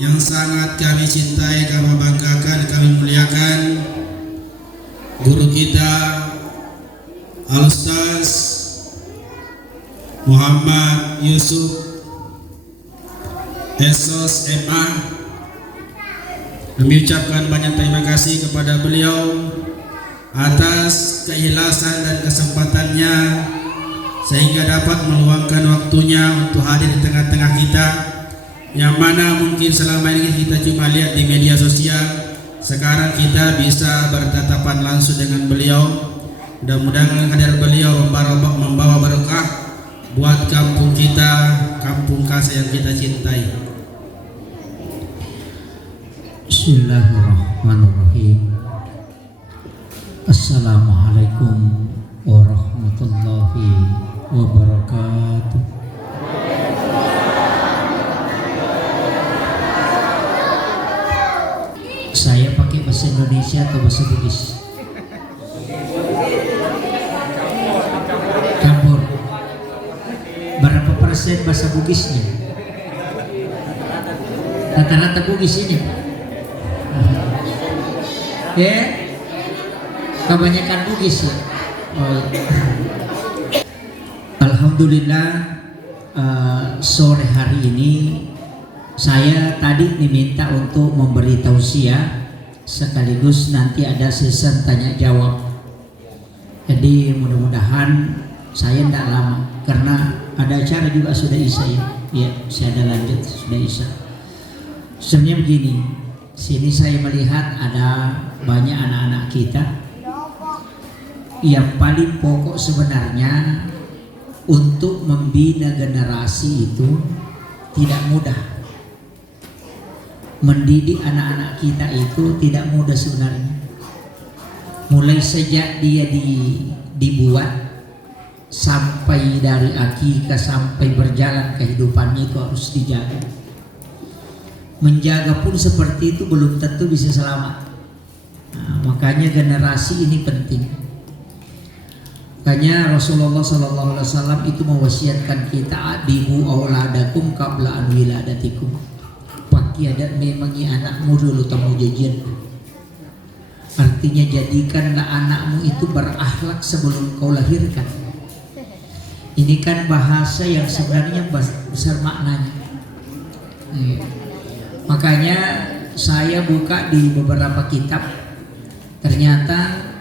yang sangat kami cintai, kami banggakan, kami muliakan, guru kita Al-Ustaz Muhammad Yusuf Esos MA. Kami ucapkan banyak terima kasih kepada beliau atas keikhlasan dan kesempatannya sehingga dapat meluangkan waktunya untuk hadir di tengah-tengah kita, yang mana mungkin selama ini kita cuma lihat di media sosial. Sekarang kita bisa bertatapan langsung dengan beliau. Mudah-mudahan hadir beliau membawa berkah buat kampung kita, kampung Kasa yang kita cintai. Bismillahirrahmanirrahim. Assalamualaikum warahmatullahi wabarakatuh. Saya pakai bahasa Indonesia atau bahasa Bugis? Campur. Berapa persen bahasa Bugisnya? Rata-rata Bugis ini. Kebanyakan Bugis ya. Alhamdulillah, sore hari ini saya tadi diminta untuk memberi tausiah sekaligus nanti ada sesi tanya jawab. Jadi mudah-mudahan saya tidak lama karena ada acara juga sudah isya ya. Ya, saya ada lanjut sudah isya. Sebenarnya begini, sini saya melihat ada banyak anak-anak kita. Yang paling pokok sebenarnya untuk membina generasi itu tidak mudah. Mendidik anak-anak kita itu tidak mudah sebenarnya. Mulai sejak dia dibuat sampai dari akikah sampai berjalan kehidupannya itu harus dijaga. Menjaga pun seperti itu belum tentu bisa selamat. Nah, makanya generasi ini penting. Makanya Rasulullah SAW itu mewasiatkan kita, adibu auladakum qabla an wiladatikum. Pakai adat memangi anakmu dulu tamu jajian. Artinya jadikanlah anakmu itu berakhlak sebelum kau lahirkan. Ini kan bahasa yang sebenarnya besar maknanya. Makanya saya buka di beberapa kitab, ternyata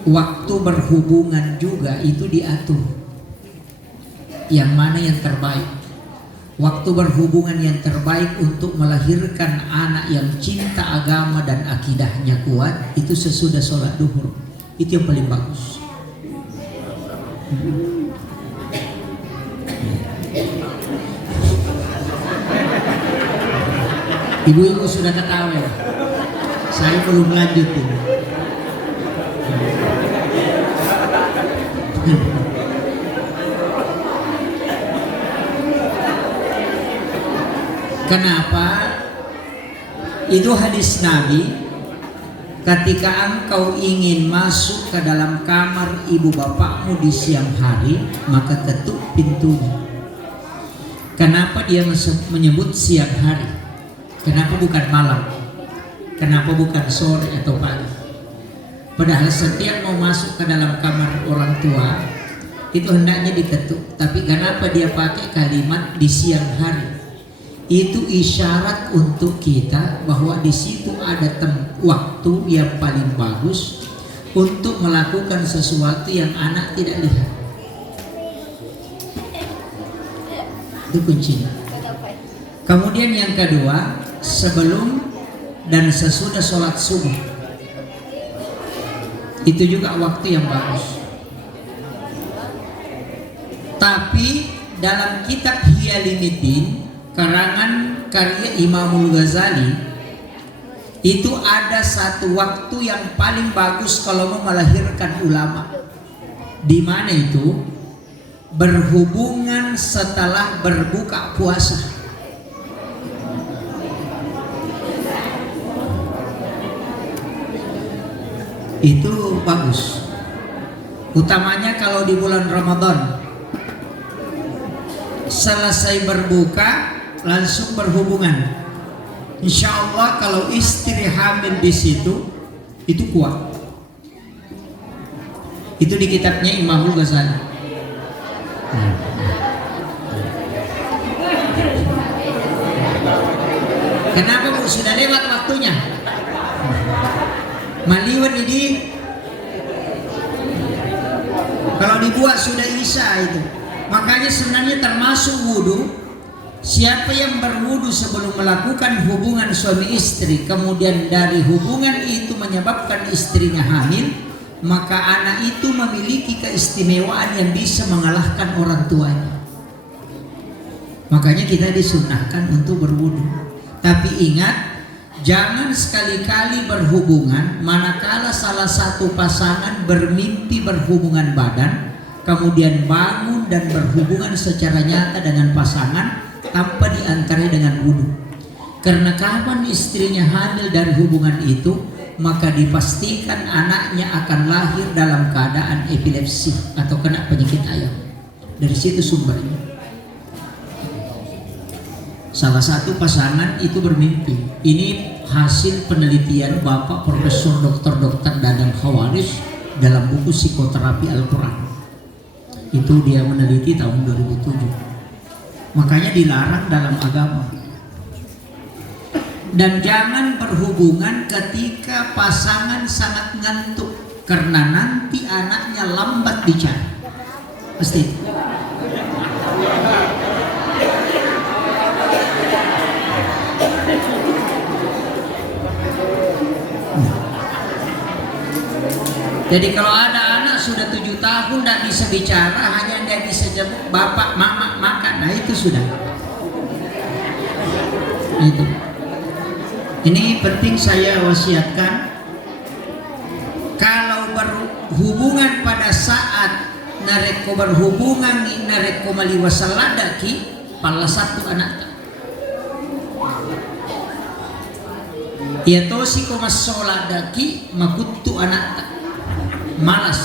waktu berhubungan juga itu diatur. Yang mana yang terbaik? Waktu berhubungan yang terbaik untuk melahirkan anak yang cinta agama dan akidahnya kuat itu sesudah sholat duhur. Itu yang paling bagus. Ibu-ibu sudah ketawa ya? Saya belum lanjut ini. Kenapa? Itu hadis Nabi, ketika engkau ingin masuk ke dalam kamar ibu bapakmu di siang hari, maka ketuk pintunya. Kenapa dia menyebut siang hari? Kenapa bukan malam? Kenapa bukan sore atau pagi? Padahal setiap mau masuk ke dalam kamar orang tua itu hendaknya diketuk. Tapi kenapa dia pakai kalimat di siang hari? Itu isyarat untuk kita bahwa di situ ada waktu yang paling bagus untuk melakukan sesuatu yang anak tidak lihat. Itu kuncinya. Kemudian yang kedua, sebelum dan sesudah sholat subuh. Itu juga waktu yang bagus. Tapi dalam kitab Hiyalimiddin karangan karya Imamul Ghazali itu ada satu waktu yang paling bagus kalau mau melahirkan ulama. Di mana itu? Berhubungan setelah berbuka puasa. Itu bagus. Utamanya kalau di bulan Ramadan, selesai berbuka langsung berhubungan. Insya Allah kalau istri hamil di situ itu kuat. Itu di kitabnya Imamul Ghazali. Kenapa Bu? Sudah lewat waktunya. Maliwan ini kalau dibuat sudah isya itu. Makanya sebenarnya termasuk wudhu. Siapa yang berwudu sebelum melakukan hubungan suami istri, kemudian dari hubungan itu menyebabkan istrinya hamil, maka anak itu memiliki keistimewaan yang bisa mengalahkan orang tuanya. Makanya kita disunahkan untuk berwudu. Tapi ingat, jangan sekali-kali berhubungan manakala salah satu pasangan bermimpi berhubungan badan, kemudian bangun dan berhubungan secara nyata dengan pasangan tanpa diantaranya dengan wudu. Karena kapan istrinya hamil dari hubungan itu, maka dipastikan anaknya akan lahir dalam keadaan epilepsi atau kena penyakit ayam. Dari situ sumbernya. Salah satu pasangan itu bermimpi. Ini hasil penelitian Bapak Profesor Dr. Dadang Khawaris dalam buku Psikoterapi Al-Quran. Itu dia meneliti tahun 2007. Makanya dilarang dalam agama. Dan jangan berhubungan ketika pasangan sangat ngantuk, karena nanti anaknya lambat bicara. Pasti. Jadi kalau ada anak sudah 7 tahun tidak bisa bicara, hanya dia bisa jawab bapak, mama, makan, nah itu sudah. Itu. Ini penting saya wasiatkan. Kalau berhubungan pada saat nareko berhubungan nareko maliwasaladaki, pala satu anak. Ya tosi komasoladaki makutu anak. Malas.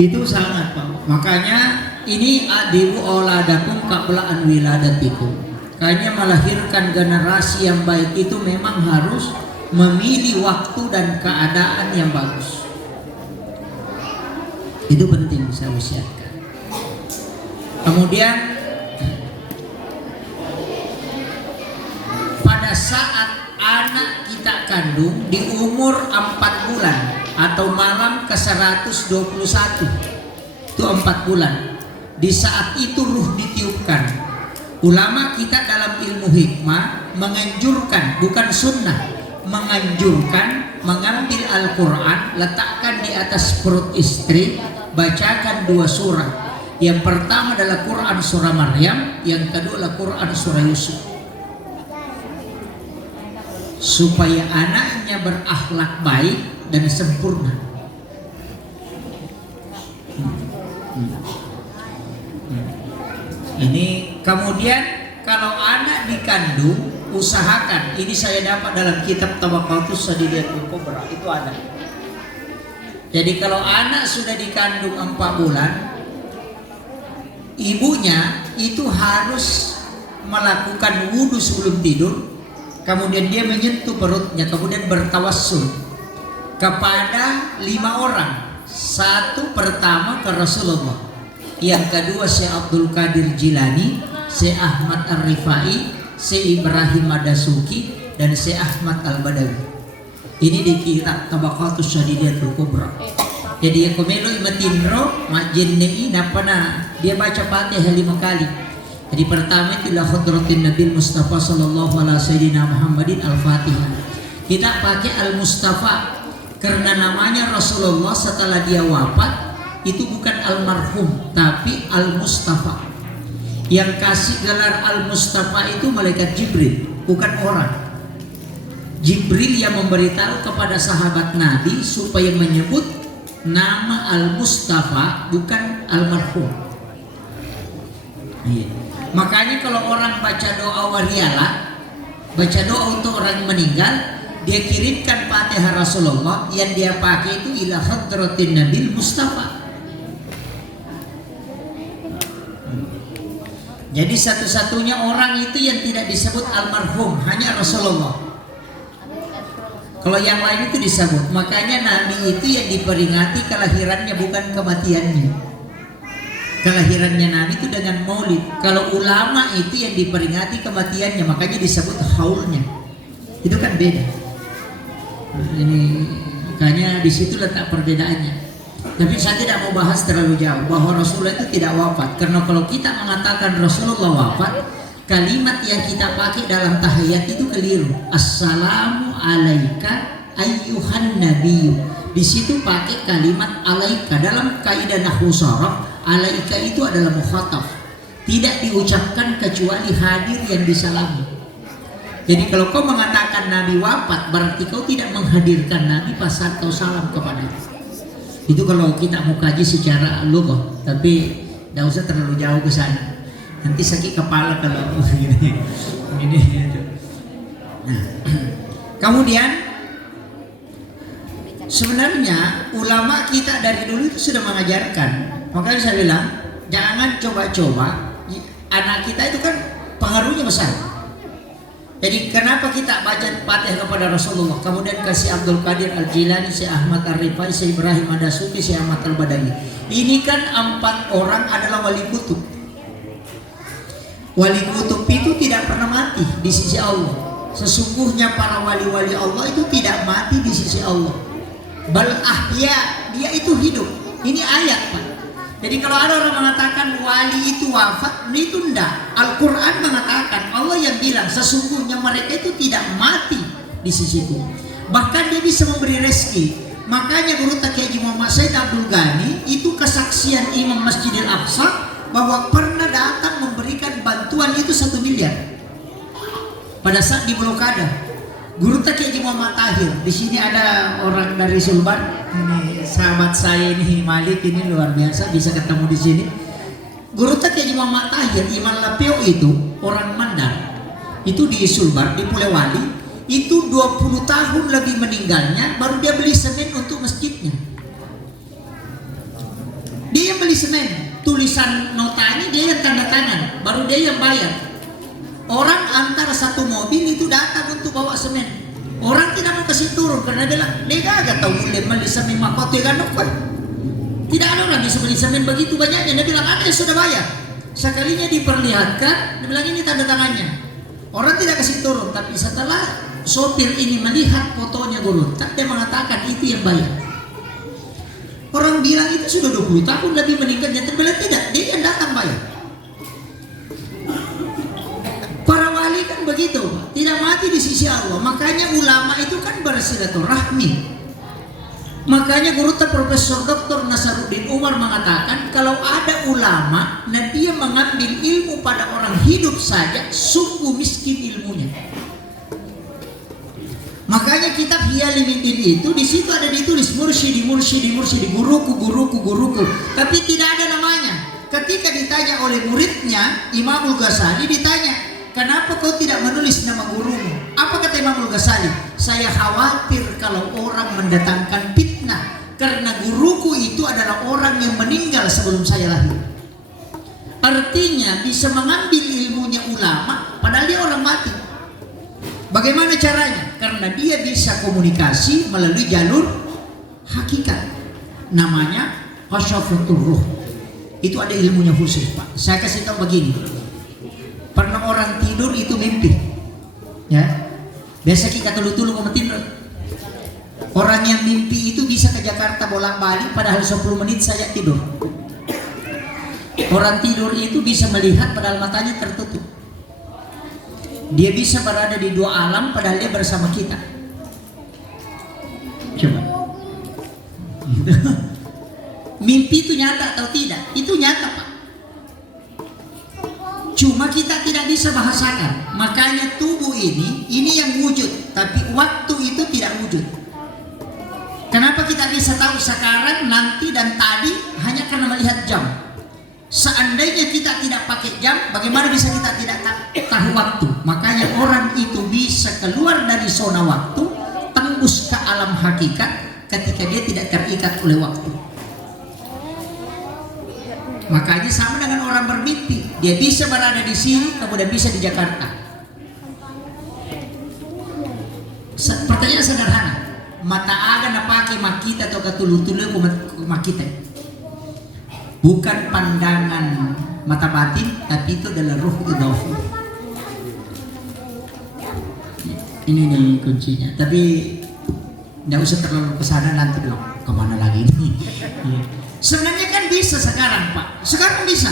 Itu sangat Pak. Makanya ini adibu auladakum qabla an wiladatikum. Kayaknya melahirkan generasi yang baik itu memang harus memilih waktu dan keadaan yang bagus. Itu penting saya usiakan. Kemudian pada saat anak kita kandung di umur 4 bulan atau malam ke 121, itu 4 bulan. Di saat itu ruh ditiupkan. Ulama kita dalam ilmu hikmah menganjurkan, bukan sunnah, menganjurkan mengambil Al-Quran, letakkan di atas perut istri, bacakan 2 surah. Yang pertama adalah Quran surah Maryam, yang kedua adalah Quran surah Yusuf, supaya anaknya berakhlak baik dan sempurna. Ini kemudian kalau anak dikandung, usahakan, ini saya dapat dalam kitab Tabaqatus Shadidatul Kubra, itu ada. Jadi kalau anak sudah dikandung 4 bulan, ibunya itu harus melakukan wudhu sebelum tidur. Kemudian dia menyentuh perutnya, kemudian bertawassul kepada 5 orang. 1 pertama ke Rasulullah, yang kedua Syekh Abdul Qadir Jilani, Syekh Ahmad Ar-Rifai, Syekh Ibrahim Madasuki, dan Syekh Ahmad Al-Badawi. Ini di kitab Tabaqatus Shadidatul Kubra. Jadi komelo imatinro majennei napana, dia baca Fatihah 5 kali. Jadi pertama itulah Hadratin Nabi Mustafa sallallahu alaihi wasallam Muhammadin Al-Fatihah. Kita pakai Al-Mustafa karena namanya Rasulullah setelah dia wafat itu bukan almarhum tapi Al-Mustafa. Yang kasih gelar Al-Mustafa itu malaikat Jibril, bukan orang. Jibril yang memberitahu kepada sahabat Nabi supaya menyebut nama Al-Mustafa bukan almarhum. Iya. Makanya kalau orang baca doa wariala, baca doa untuk orang meninggal, dia kirimkan Fatihah Rasulullah, yang dia pakai itu ila hadratin Nabil Mustafa. Jadi satu-satunya orang itu yang tidak disebut almarhum hanya Rasulullah. Kalau yang lain itu disebut. Makanya Nabi itu yang diperingati kelahirannya bukan kematiannya. Kelahirannya Nabi itu dengan maulid. Kalau ulama itu yang diperingati kematiannya, makanya disebut haulnya. Itu kan beda. Ini makanya di situ letak perbedaannya. Tapi saya tidak mau bahas terlalu jauh bahwa Rasulullah itu tidak wafat. Karena kalau kita mengatakan Rasulullah wafat, kalimat yang kita pakai dalam tahiyat itu keliru. Assalamu alaika ayyuhan nabiyyu. Di situ pakai kalimat alaika. Dalam kaidah nahwu sharaf, alaika itu adalah mukhatab. Tidak diucapkan kecuali hadir yang disalami. Jadi kalau kau mengatakan Nabi wafat, berarti kau tidak menghadirkan Nabi pas saat kau salam kepadanya. Itu kalau kita mau kaji secara lughah, tapi tidak usah terlalu jauh ke sana. Nanti sakit kepala kalau begini. Nah, kemudian sebenarnya ulama kita dari dulu itu sudah mengajarkan. Makanya saya bilang jangan coba-coba. Anak kita itu kan pengaruhnya besar. Jadi kenapa kita baca Fatihah kepada Rasulullah, kemudian kasih Abdul Qadir Al-Jilani, Syekh Ahmad Ar-Rifai, Syekh Ibrahim Ad-Dasuki, Syekh Ahmad Al-Badawi. Ini kan 4 orang adalah wali kutub. Wali kutub itu tidak pernah mati di sisi Allah. Sesungguhnya para wali-wali Allah itu tidak mati di sisi Allah. Bal ahya, dia itu hidup. Ini ayat, Pak. Jadi kalau ada orang mengatakan wali itu wafat, itu enggak. Al-Quran mengatakan, Allah yang bilang sesungguhnya mereka itu tidak mati di sisiku. Bahkan dia bisa memberi rezeki. Makanya Guru Kiai Haji Muhammad Said Abdul Ghani itu kesaksian Imam Masjidil Aqsa bahwa pernah datang memberikan bantuan itu 1 miliar pada saat di blokade. Guru Kiai Haji Muhammad Tahir, di sini ada orang dari Sulbar, ini sahabat saya ini Malik, ini luar biasa bisa ketemu di sini. Guru Kiai Haji Muhammad Tahir, Iman Lapeo itu orang Mandar, itu di Sulbar di Polewali, itu 20 tahun lebih meninggalnya, baru dia beli semen untuk masjidnya. Dia yang beli semen, tulisan notanya dia yang tanda tangan, baru dia yang bayar. Orang antara 1 mobil itu datang untuk bawa semen. Orang tidak mau kasih turun karena dia bilang, "Lega agak tahu boleh beli semen makote kan kok." Tidak ada orang bisa beli semen begitu banyaknya. Dia bilang, "Ada yang sudah bayar." Sekalinya diperlihatkan, dia bilang ini tanda tangannya. Orang tidak kasih turun, tapi setelah sopir ini melihat fotonya Guru, dia mengatakan itu yang bayar. Orang bilang itu sudah 20 tahun lebih meninggalnya, terbilang tidak, dia yang datang bayar. Kan begitu, tidak mati di sisi Allah. Makanya ulama itu kan bersilaturahmi. Makanya Guru Profesor Dr. Nasaruddin Umar mengatakan kalau ada ulama nah dia mengambil ilmu pada orang hidup saja, sungguh miskin ilmunya. Makanya kitab Hiyalimin itu di situ ada ditulis mursyidi, guruku. Tapi tidak ada namanya. Ketika ditanya oleh muridnya Imamul Ghazali, ditanya, "Kenapa kau tidak menulis nama gurumu?" Apa kata Imamul Ghazali? "Saya khawatir kalau orang mendatangkan fitnah karena guruku itu adalah orang yang meninggal sebelum saya lahir." Artinya bisa mengambil ilmunya ulama padahal dia orang mati. Bagaimana caranya? Karena dia bisa komunikasi melalui jalur hakikat. Namanya hasyafatul ruh. Itu ada ilmunya khusus, Pak. Saya kasih tahu begini. Pernah orang tidur itu mimpi, ya. Biasa kita tulu-tulu mau tidur. Orang yang mimpi itu bisa ke Jakarta bolak-balik, padahal 10 menit saja tidur. Orang tidur itu bisa melihat padahal matanya tertutup. Dia bisa berada di 2 alam padahal dia bersama kita. Coba. Mimpi itu nyata atau tidak? Itu nyata, Pak. Cuma kita tidak bisa bahasakan. Makanya tubuh ini yang wujud, tapi waktu itu tidak wujud. Kenapa kita bisa tahu sekarang, nanti dan tadi hanya karena melihat jam? Seandainya kita tidak pakai jam, bagaimana bisa kita tidak tahu waktu? Makanya orang itu bisa keluar dari zona waktu, tembus ke alam hakikat ketika dia tidak terikat oleh waktu. Makanya sama dengan orang bermimpi, dia bisa berada di sini, kemudian bisa di Jakarta. Pertanyaan sederhana, mata aga na pakai makita atau katulu-tulu makita? Bukan pandangan mata batin, tapi itu adalah ruh idafi. Ini nih kuncinya. Tapi nggak usah terlalu kesana, nanti bilang kemana lagi nih. Sebenarnya kan bisa sekarang Pak. Sekarang bisa.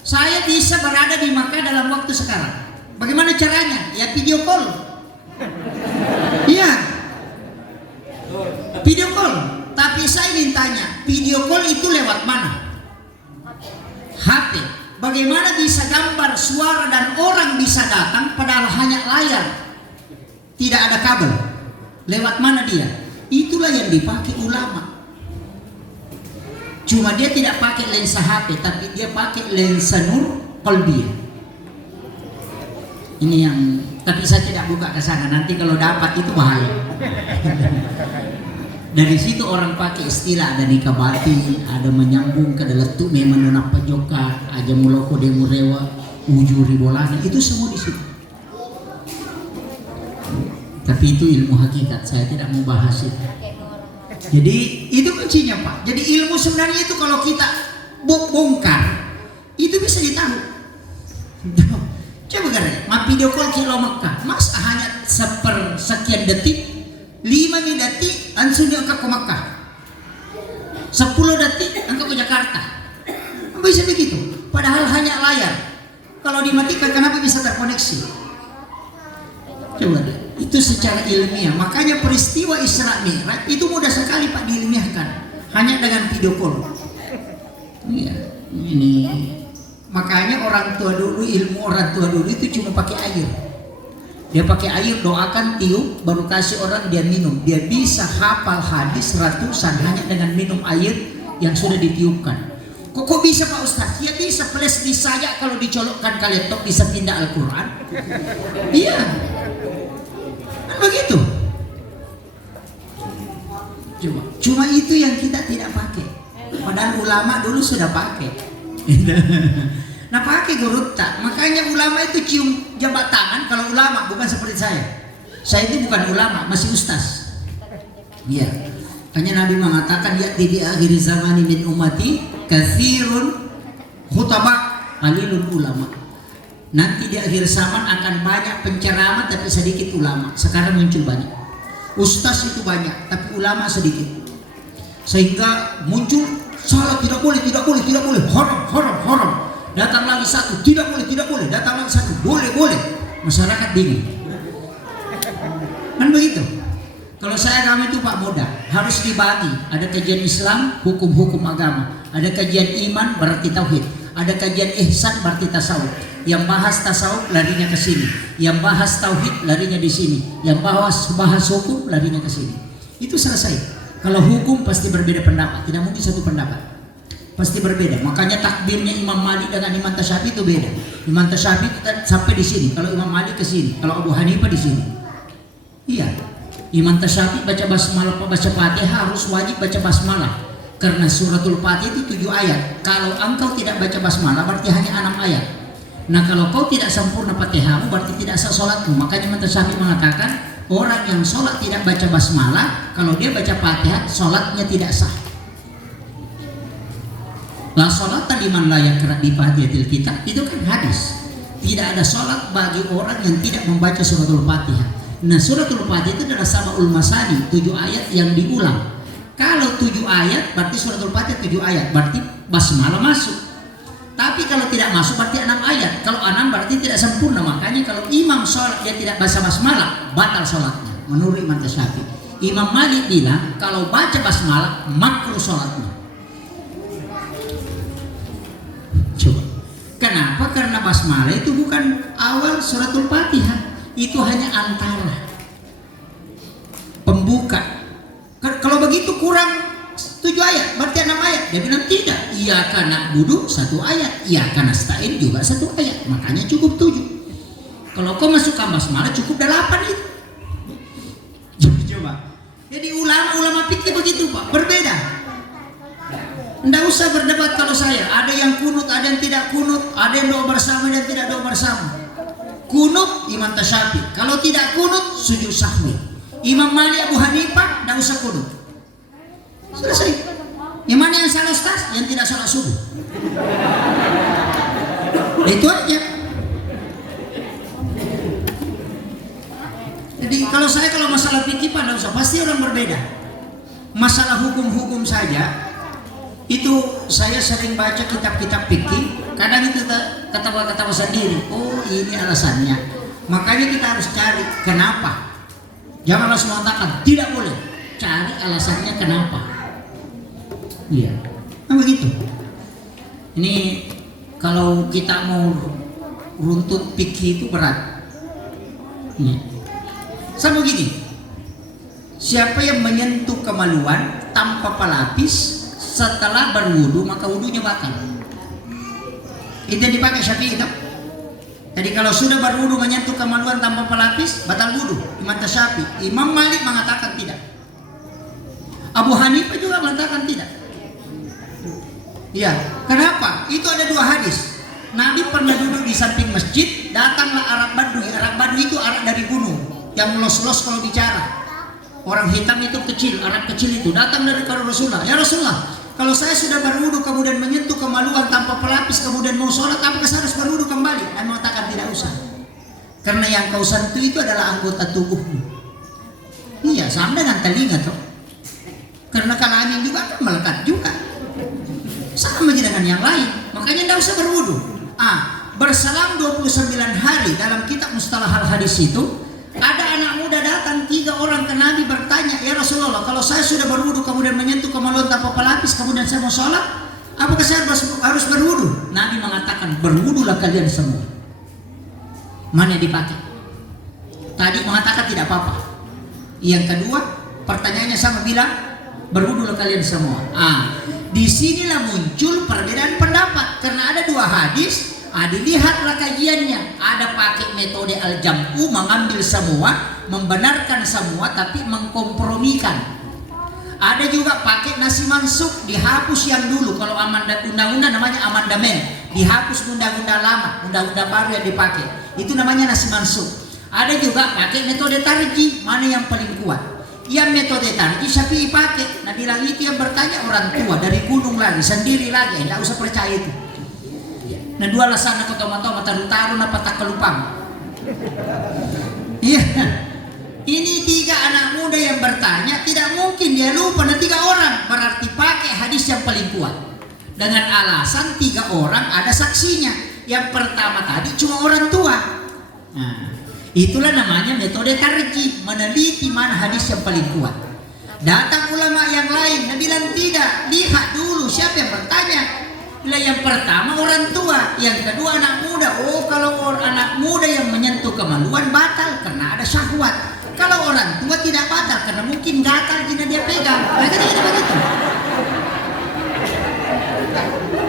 Saya bisa berada di Makkah dalam waktu sekarang. Bagaimana caranya? Ya video call. Iya. Video call. Tapi saya ingin tanya, video call itu lewat mana? HP. Bagaimana bisa gambar, suara dan orang bisa datang padahal hanya layar? Tidak ada kabel. Lewat mana dia? Itulah yang dipakai ulama. Cuma dia tidak pakai lensa HP, tapi dia pakai lensa nur qalbiyah. Ini yang, tapi saya tidak buka ke sana. Nanti kalau dapat itu bahaya. Dari situ orang pakai istilah, ada nikah batin, ada menyambung ke letuk memang nona pajoka, aja muloko demu rewa, ujuri bolana, itu semua di situ. Tapi itu ilmu hakikat, saya tidak mau bahas itu. Jadi itu kuncinya Pak. Jadi ilmu sebenarnya itu kalau kita bongkar, itu bisa ditahu. Coba gara, video call kilo Mekah, mas hanya sekian detik, 5 detik, langsung dia ke Mekah. 10 detik, angkat ke Jakarta. Bisa begitu. Padahal hanya layar. Kalau dimatikan, kenapa bisa terkoneksi? Coba deh. Itu secara ilmiah. Makanya peristiwa Isra Mi'raj itu mudah sekali Pak diilmiahkan, hanya dengan video call. Iya, ini makanya orang tua dulu, ilmu orang tua dulu itu cuma pakai air. Dia pakai air, doakan, tiup, baru kasih orang, dia minum. Dia bisa hafal hadis ratusan hanya dengan minum air yang sudah ditiupkan. Kok bisa Pak Ustaz? Ya bisa, flash disk saja kalau dicolokkan ke laptop bisa pindah Al-Quran. Iya. Begitu. Cuma itu yang kita tidak pakai. Padahal ulama dulu sudah pakai. Nah pakai guru tak. Makanya ulama itu cium jabat tangan. Kalau ulama bukan seperti saya. Saya ini bukan ulama, masih ustaz. Iya. Hanya Nabi mengatakan ya di akhir zaman min ummati katsirun khutaba qalilun ulama. Nanti di akhir zaman akan banyak penceramah tapi sedikit ulama. Sekarang muncul banyak. Ustaz itu banyak tapi ulama sedikit. Sehingga muncul salah, tidak boleh, tidak boleh, tidak boleh, haram. Datang lagi satu, tidak boleh, tidak boleh. Datang lagi satu, boleh, boleh. Masyarakat bingung. Kan begitu. Kalau saya agama itu Pak mudah, harus dibagi. Ada kajian Islam, hukum-hukum agama. Ada kajian iman berarti tauhid. Ada kajian ihsan berarti tasawuf. Yang bahas tasawuf larinya ke sini, yang bahas tauhid larinya di sini, yang bahas hukum larinya ke sini. Itu selesai. Kalau hukum pasti berbeda pendapat, tidak mungkin satu pendapat. Pasti berbeda. Makanya takbirnya Imam Malik dengan Imam Tasyafi itu beda. Imam Tasyafi sampai di sini, kalau Imam Malik ke sini, kalau Abu Hanifah di sini. Iya. Imam Tasyafi baca basmalah, baca Fatihah harus wajib baca basmalah. Karena suratul Fatihah itu 7 ayat. Kalau engkau tidak baca basmalah berarti hanya 6 ayat. Nah kalau kau tidak sempurna Fatihahmu berarti tidak sah sholatmu. Makanya Imam Tasyafi mengatakan orang yang sholat tidak baca basmalah, kalau dia baca Fatihah sholatnya tidak sah. La sholata liman la yaqra bi Fatihatil Kitab, itu kan hadis. Tidak ada sholat bagi orang yang tidak membaca suratul Fatihah. Nah suratul Fatihah itu adalah sab'ul masani, 7 ayat yang diulang. Kalau 7 ayat berarti suratul Fatihah 7 ayat, berarti basmalah masuk. Tapi kalau tidak masuk berarti 6 ayat. Kalau 6 berarti tidak sempurna. Makanya kalau imam sholat dia tidak baca basmalah, batal sholatnya. Menurut Imam Tasyafi. Imam Malik bilang kalau baca basmalah makruh sholatnya. Coba. Kenapa? Karena basmalah itu bukan awal suratul Fatihah. Itu hanya antara pembuka. Kalau begitu kurang 7 ayat, berarti 6 ayat. Dia bilang tidak, iyyaka na'budu 1 ayat, iyyaka nasta'in juga 1 ayat. Makanya cukup 7. Kalau kau masukkan basmalah cukup 8 itu. Coba. Jadi ulama-ulama fikih begitu Pak, berbeda. Tidak usah berdebat kalau saya. Ada yang kunut, ada yang tidak kunut, ada yang doa bersama dan tidak doa bersama. Kunut Imam Tasyafi. Kalau tidak kunut sujud sahwi. Imam Malik, Abu Hanifah tidak usah kunut. Selesai. Yang mana yang salah Ustaz? Yang tidak salat subuh. Itu aja. Jadi kalau masalah fikih pada usah, pasti orang berbeda. Masalah hukum-hukum saja itu saya sering baca kitab-kitab fikih, kadang itu kata-kata sendiri. Oh, ini alasannya. Makanya kita harus cari kenapa. Jangan langsung mengatakan tidak boleh. Cari alasannya kenapa. Iya. Nah begitu. Ini kalau kita mau runtut fikih itu berat. Ini. Sama begini. Siapa yang menyentuh kemaluan tanpa pelapis setelah berwudu maka wudunya batal. Itu yang dipakai Syafi'i itu. Jadi kalau sudah berwudu menyentuh kemaluan tanpa pelapis batal wudu. Imam Tasyafi. Imam Malik mengatakan tidak. Abu Hanifah juga mengatakan tidak. Ya, kenapa? Itu ada dua hadis. Nabi pernah duduk di samping masjid, datanglah Arab Badui. Arab Badui itu Arab dari gunung yang los-los kalau bicara. Orang hitam itu kecil, Arab kecil itu datang dari Rasulullah. Ya Rasulullah, kalau saya sudah berwudu kemudian menyentuh kemaluan tanpa pelapis kemudian mau sholat, apakah saya harus berwudu kembali? Nabi mengatakan tidak usah. Karena yang kau sentuh itu adalah anggota tubuhmu. Iya, sama dengan telinga toh. Karena kelamin juga akan melekat juga. Sama aja dengan yang lain. Makanya tidak usah berwudu. Berselang 29 hari dalam kitab Mustalah al-Hadis itu ada anak muda datang 3 orang ke Nabi bertanya, ya Rasulullah, kalau saya sudah berwudu kemudian menyentuh kemaluan tanpa pelapis kemudian saya mau sholat, apakah saya harus berwudu? Nabi mengatakan berwudulah kalian semua. Mana yang dipakai? Tadi mengatakan tidak apa-apa. Yang kedua pertanyaannya sama bilang berwudulah kalian semua. Disinilah muncul perbedaan pendapat karena ada 2 hadis. Dilihatlah kajiannya. Ada pakai metode al-jam'u, mengambil semua, membenarkan semua, tapi mengkompromikan. Ada juga pakai nasi mansuk, dihapus yang dulu. Kalau undang-undang namanya amandamen, dihapus undang-undang lama, undang-undang baru yang dipakai. Itu namanya nasi mansuk. Ada juga pakai metode tarjih, mana yang paling kuat. Yang metode tarjih Syafi'i pakai. Nah bilang itu yang bertanya orang tua dari gunung lagi, sendiri lagi, tidak usah percaya itu. Nah 2 lasana kotoma-toma taruh-taruh napa tak kelupang. Iya. Ini 3 anak muda yang bertanya, tidak mungkin dia lupa. Nah 3 orang berarti pakai hadis yang paling kuat. Dengan alasan 3 orang ada saksinya. Yang pertama tadi cuma orang tua. Nah, itulah namanya metode tarjih, meneliti mana hadis yang paling kuat. Datang ulama yang lain, dia bilang tidak, lihat dulu siapa yang bertanya. Yang pertama orang tua, yang kedua anak muda. Oh, kalau anak muda yang menyentuh kemaluan batal karena ada syahwat. Kalau orang tua tidak batal karena mungkin gatal jika dia pegang. Mereka tidak begitu.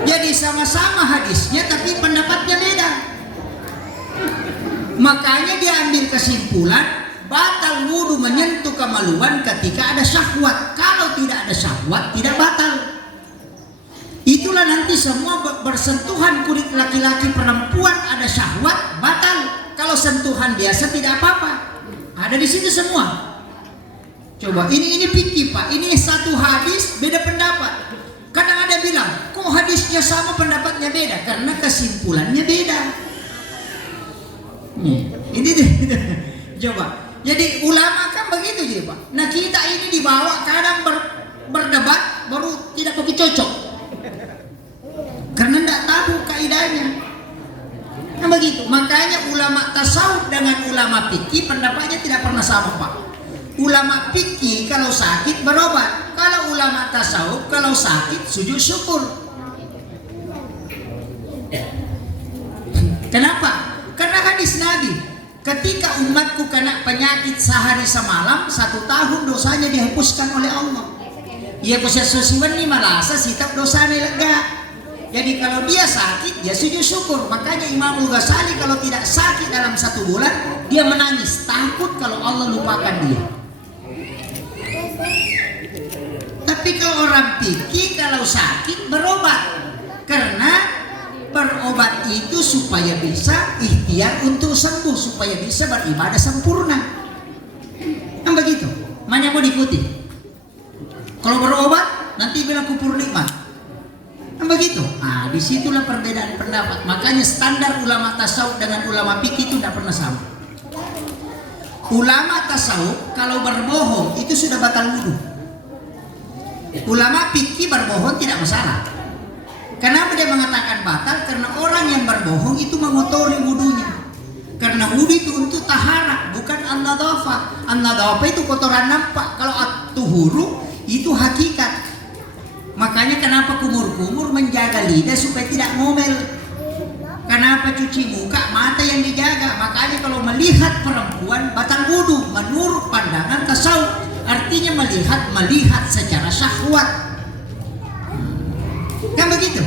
Jadi sama-sama hadisnya tapi pendapatnya beda. Makanya dia ambil kesimpulan batal wudu menyentuh kemaluan ketika ada syahwat. Kalau tidak ada syahwat tidak batal. Itulah nanti semua bersentuhan kulit laki-laki perempuan ada syahwat batal. Kalau sentuhan biasa tidak apa-apa. Ada di situ semua. Coba ini fikih Pak. Ini satu hadis beda pendapat. Kadang ada bilang kok hadisnya sama pendapatnya beda karena kesimpulannya beda. Ini deh. Coba. Jadi ulama kan begitu jadi Pak. Nah kita ini dibawa kadang berdebat baru tidak begitu cocok. Karena tidak tahu kaidahnya. Nah begitu. Makanya ulama tasawuf dengan ulama fikih pendapatnya tidak pernah sama Pak. Ulama fikih kalau sakit berobat. Kalau ulama tasawuf kalau sakit sujud syukur. Kenapa? Karena hadis Nabi, ketika umatku kena penyakit sehari semalam 1 tahun dosanya dihapuskan oleh Allah. Ia kusasusiwan ni malasa sitap dosanya lega. Jadi kalau dia sakit, dia sujud syukur. Makanya Imam Al-Ghazali kalau tidak sakit dalam 1 bulan, dia menangis. Takut kalau Allah lupakan dia. Tapi Tapi kalau orang pikir kalau sakit berobat, karena berobat itu supaya bisa ikhtiar untuk sembuh, supaya bisa beribadah sempurna. Kan begitu. Mana mau diikuti? Kalau berobat nanti bilang kupur nikmat. Kan begitu. Ah, disitulah perbedaan pendapat. Makanya standar ulama tasawuf dengan ulama fikih itu tidak pernah sama. Ulama tasawuf kalau berbohong itu sudah batal wudu. Ulama fikih berbohong tidak masalah. Kenapa dia mengatakan batal? Karena orang yang berbohong itu mengotori wudunya. Karena wudu itu untuk taharah, bukan an-nadhafah. An-nadhafah itu kotoran nampak. Kalau at-tuhuru itu hakikat. Makanya kenapa kumur-kumur menjaga lidah supaya tidak ngomel. Kenapa cuci muka, mata yang dijaga. Makanya kalau melihat perempuan batal wudu menurut pandangan tasawuf, artinya melihat secara syahwat. Kan begitu?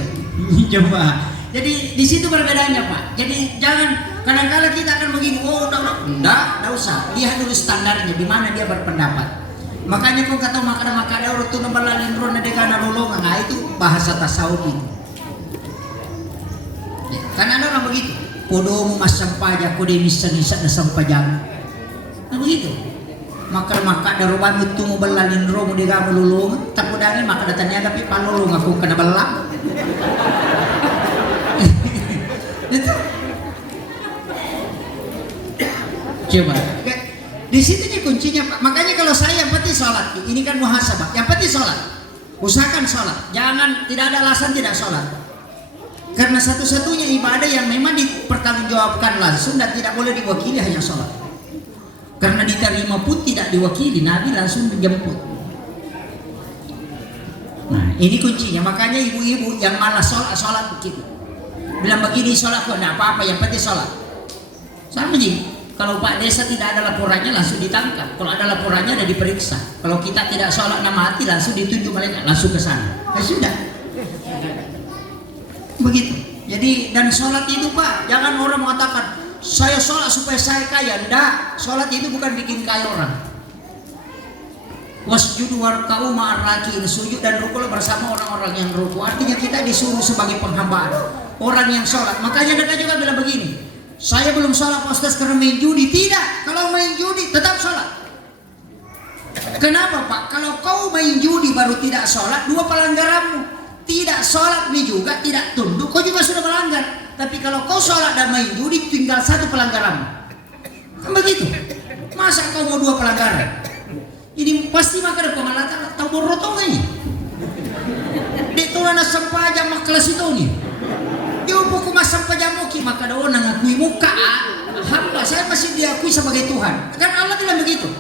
Coba. Jadi di situ perbedaannya, Pak. Jadi jangan kadang-kadang kita akan begini, oh enggak usah. Lihat dulu standarnya di mana dia berpendapat. Makanya kau kata makada orang tu nambalalin rona dekana lolongan. Nah, itu bahasa tasawuf itu. Karena ada orang begitu, podomu mas sampaja kode misa-misa na sampajang. Nah begitu. Maka dari bantu mo balalin romo di gamu lulung, tapodani maka datanya tapi palulung aku kena belang. Itu. Coba. Di situ nih kuncinya, Pak. Makanya kalau saya yang penting sholat, ini kan muhasabah. Yang penting sholat. Usahakan sholat. Jangan tidak ada alasan tidak sholat. Karena satu-satunya ibadah yang memang dipertanggungjawabkan langsung dan tidak boleh diwakili hanya sholat. Karena diterima pun tidak diwakili, Nabi langsung menjemput. Nah ini kuncinya. Makanya ibu-ibu yang malas sholat begitu, bilang begini, sholat kok tidak apa-apa, yang penting sholat. Sama ji. Kalau Pak Desa tidak ada laporannya langsung ditangkap. Kalau ada laporannya ada diperiksa. Kalau kita tidak sholat nama hati langsung ditunjuk malaikat langsung ke sana. Sudah. Begitu. Jadi dan sholat itu, Pak, jangan orang mengatakan saya sholat supaya saya kaya. Enggak, sholat itu bukan bikin kaya orang. Wasjudu warka'u ma'arrakiin, sujud dan rukuk bersama orang-orang yang rukuk. Artinya kita disuruh sebagai penghambaan orang yang sholat. Makanya mereka juga bilang begini, saya belum sholat Pak Ustaz karena main judi. Tidak, kalau main judi tetap sholat. Kenapa, Pak? Kalau kau main judi baru tidak sholat, dua pelanggaranmu. Tidak sholat nih juga, tidak tunduk, kau juga sudah melanggar. Tapi kalau kau sholat dan main judi, tinggal satu pelanggaran. Kan begitu? Masa kau mau dua pelanggaran? Ini pasti maka ada pengalatan tahu borotong ini. Detola na sampaja maklas itu nih. Dia buku mas sampaja muki maka ada orang ngakui muka. Hamba saya masih diakui sebagai Tuhan. Kan Allah bilang begitu.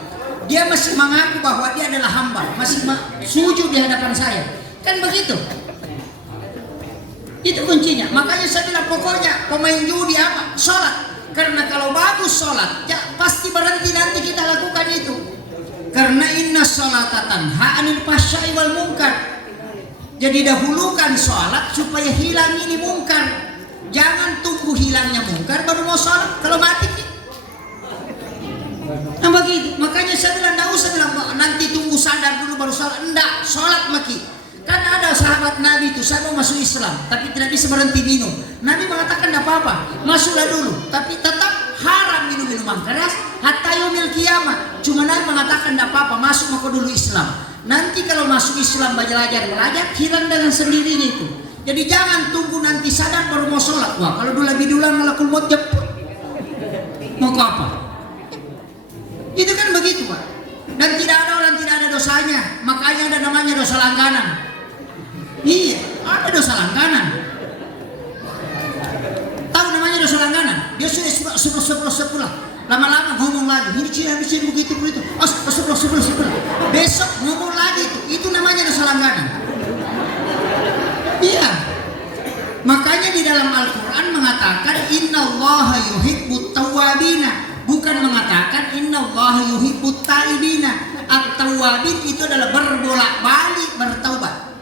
Dia masih mengaku bahwa dia adalah hamba, masih sujud di hadapan saya. Kan begitu? Itu kuncinya. Makanya saya bilang pokoknya pemain judi apa? Sholat. Karena kalau bagus sholat, ya pasti berhenti nanti kita lakukan itu. Karena inna sholata tanha anil fahsya'i wal munkar. Jadi dahulukan sholat supaya hilang ini munkar. Jangan tunggu hilangnya munkar baru mau sholat. Kalau mati nah begitu. Makanya saya bilang tidak usah bilang nanti tunggu sadar dulu baru sholat. Enggak, sholat maki. Kan ada sahabat Nabi itu, saya mau masuk Islam tapi tidak bisa berhenti minum. Nabi mengatakan tidak apa-apa, masuklah dulu, tapi tetap haram minum minuman keras hatta yaumil kiamat. Cuma Nabi mengatakan tidak apa-apa, masuk maka dulu Islam. Nanti kalau masuk Islam belajar hilang dengan sendirinya itu. Jadi jangan tunggu nanti sadar baru mau sholat. Wah kalau dulu lebih dulu malakul maut jemput, mau ke apa? Itu kan begitu, Pak. Dan tidak ada orang tidak ada dosanya, makanya ada namanya dosa langganan. Iya, ada dosa langganan. Tahu namanya dosa langganan? Dia sudah sepulah. Lama-lama ngomong lagi. Ini cina begitu. Sepulah. Besok ngomong lagi itu. Itu namanya dosa langganan. Iya. Makanya di dalam Al-Quran mengatakan Innallaha yuhibbut tawwabina. Bukan mengatakan Innallaha yuhibbut taibina. At-tawwabin itu adalah berbolak-balik bertaubat.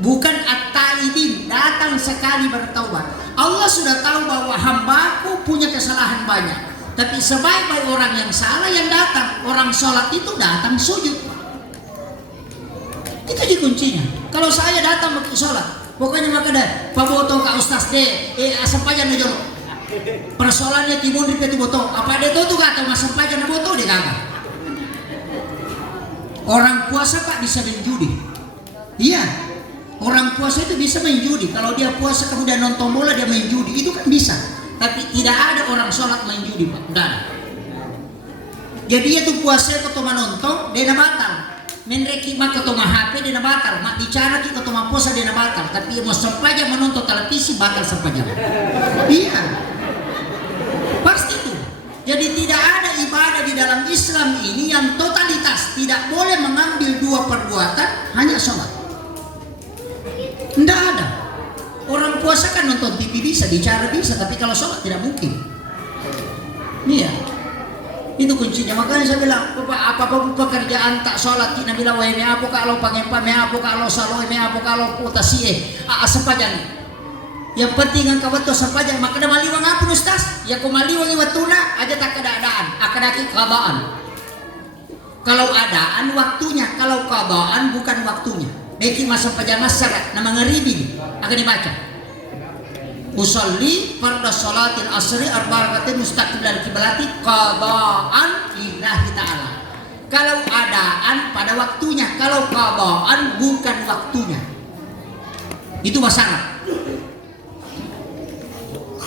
Bukan at-taibin, datang sekali bertaubat. Allah sudah tahu bahwa hambaku punya kesalahan banyak. Tapi sebaik-baik orang yang salah yang datang. Orang sholat itu datang sujud. Itu aja kuncinya. Kalau saya datang ke sholat, pokoknya maka dah paboto ka ustaz de, sampajan na jolo. Persoalannya timun di petu boto. Apa dia tuh kata mas sampajan na boto dia kagak. Orang puasa Pak bisa main judi. Iya. Orang puasa itu bisa main judi. Kalau dia puasa kemudian nonton bola dia main judi, itu kan bisa. Tapi tidak ada orang sholat main judi Pak. Tidak ada. Jadi dia tuh puasa ketoma nonton, dia batal. Menreki mak ketoma HP dia batal. Mak bicara ki ketoma puasa dia batal. Tapi mau sampaja menonton televisi batal sampaja. Iya. Pasti itu. Jadi tidak ada ibadah di dalam Islam ini yang totalitas. Tidak boleh mengambil dua perbuatan, hanya sholat. Tidak ada. Orang puasa kan nonton TV bisa, bicara bisa, tapi kalau sholat tidak mungkin. Iya. Itu kuncinya. Makanya saya bilang, apapun pekerjaan tak sholat, kita bilang, wah me apa kalau pangepa, me apa kalau saloy, me apa kalau putasie, sepanjang. Yang penting ang kawato sampajan, maka na maliwang apa ustaz? Ya kung maliwang iwatuna, aja tak keadaan, akadaki kabaan. Kalau adaan waktunya, kalau kabaan bukan waktunya. Beki masa pajangan syarat, na mga ribin, akan dibaca. Usalli farda salatil asri arba'atin mustaqbilal kiblati qadaan lillahi ta'ala. Kalau adaan pada waktunya, kalau qadaan bukan waktunya. Itu masalah.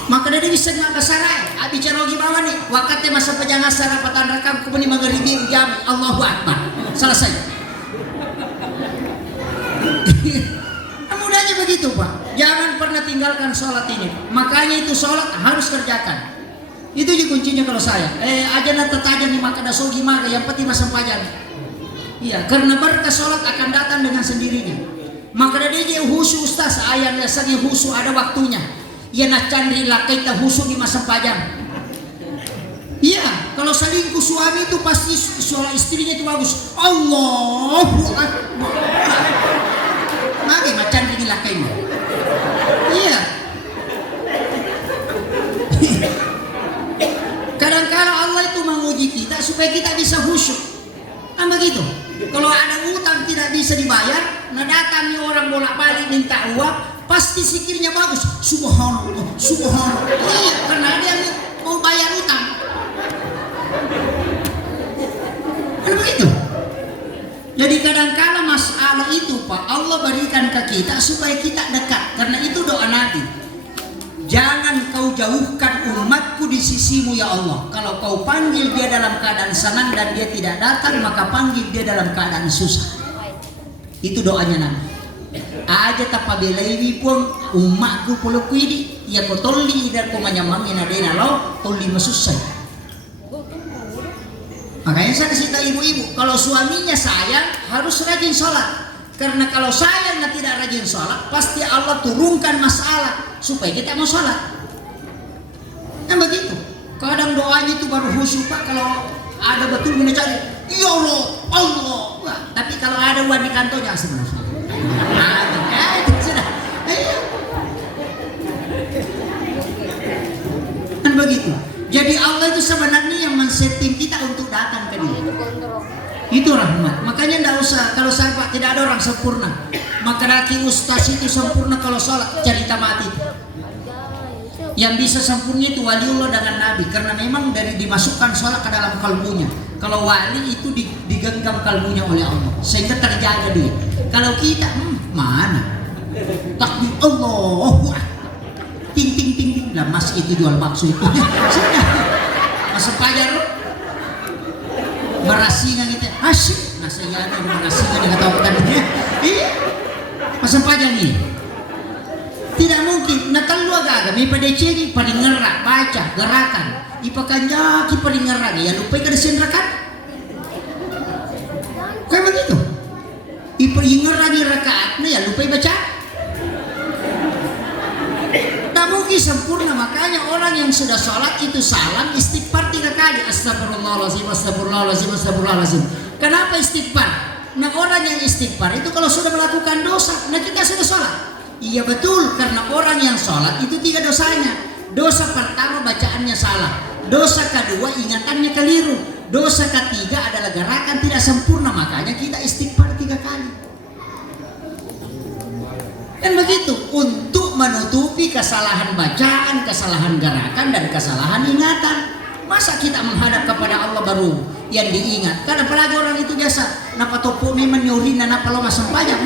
Maka dia bisa ngapa sarai. Abi carogi bawa nih. Wakatnya masa pajangan syarat patan rekam kemudian maghribi jam Allahu Akbar. Selesai. Mudahnya begitu Pak. Jangan pernah tinggalkan sholat ini. Makanya itu sholat harus kerjakan. Itu juga kuncinya kalau saya. Aja nanti tanya nih maka dasogi maka yang penting masam pajan. Iya, karena berkah sholat akan datang dengan sendirinya. Maka dia husu ustaz ayat dasarnya husu ada waktunya. Ya nak candri lakai tak husu di masa panjang. Iya, kalau selingkuh suami itu pasti suara istrinya itu bagus. Allahu Akbar. Maka macam ini lakainya. Iya. Kadang-kadang Allah itu menguji kita supaya kita bisa khusyuk. Kan begitu. Kalau ada utang tidak bisa dibayar, nah datangi orang bolak-balik minta uang. Pasti sikirnya bagus. Subhanallah, subhanallah. Iya, karena dia mau bayar utang. Kan begitu. Jadi kadang-kala masalah itu Pak Allah berikan ke kita supaya kita dekat. Karena itu doa Nabi. Jangan kau jauhkan umatku di sisimu ya Allah. Kalau kau panggil dia dalam keadaan senang dan dia tidak datang, maka panggil dia dalam keadaan susah. Itu doanya Nabi. Aja tapabelai pun umatku puluh kuidi ya ko tolli idar ko manyamangin adena lo tolli masusay. Makanya saya kasih tahu ibu-ibu, kalau suaminya sayang harus rajin sholat. Karena kalau sayang dan tidak rajin sholat, pasti Allah turunkan masalah supaya kita mau sholat. Kan begitu. Kadang doanya itu baru khusyuk Pak kalau ada betul guna cari ya Allah, Allah. Wah, tapi kalau ada uang di kantornya sebenarnya. Itu sudah. Kan begitu. Jadi Allah itu sebenarnya yang men-setting kita untuk datang ke dia. Itu rahmat. Makanya tidak usah kalau sahabat tidak ada orang sempurna. Maka laki ustaz itu sempurna kalau sholat cerita mati. Yang bisa sempurna itu waliullah dengan Nabi. Karena memang dari dimasukkan sholat ke dalam kalbunya. Kalau wali itu digenggam kalbunya oleh Allah sehingga terjaga dia. Kalau kita mana? Takbir Allahu Akbar. Ting ting ting ting lah mas itu jual bakso itu. Sudah. Mas pajar barasingan gitu. Asyik nasayana barasingan enggak tahu kan. Iya. Mas pajar nih. Tidak mungkin nakal lu agak may padecegi paling ngerak baca gerakan. Ipakanjaki paling ngerak ya lupa ka disenrakan. Kayak begitu. Ipaingeran rakaatnya ya lupa baca. Tak mungkin sempurna. Makanya orang yang sudah sholat itu salam istighfar 3 kali. Astagfirullahaladzim, astagfirullahaladzim, astagfirullahaladzim. Kenapa istighfar? Nah orang yang istighfar itu kalau sudah melakukan dosa, nah kita sudah sholat. Iya betul, karena orang yang sholat itu 3 dosanya. Dosa pertama bacaannya salah. Dosa kedua ingatannya keliru. Dosa ketiga adalah gerakan tidak sempurna. Makanya kita istighfar 3 kali. Kan begitu, untuk menutupi kesalahan bacaan, kesalahan gerakan, dan kesalahan ingatan. Masa kita menghadap kepada Allah baru yang diingat? Karena apalagi orang itu biasa napa topo memang nyuri dan napa lo masang pajak.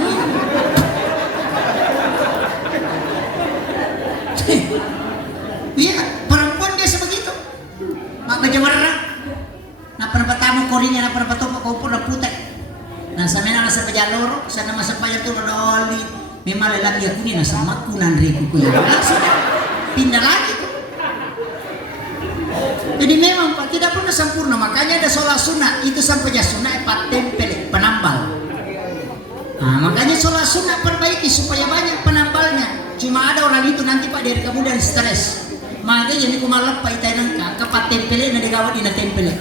Iya, perempuan biasa begitu. Mak baca warna, napa tamu korinya, napa topo kau pun putek. Nah, sampai nasa pajalor, sana masa pajak tu doli. Memang lelaki aku ni nasa makunan ribu kuya. Langsung pindah lagi. Jadi memang Pak tidak pernah sempurna, makanya ada sholat sunnah itu sampai sunnah Pak tempel penambal. Nah, makanya sholat sunnah perbaiki supaya banyak penambalnya. Cuma ada orang itu nanti Pak dari kemudian stres. Makanya jadi kumalap Pak itai nangka kapat tempelnya nanti gawat ina tempelnya.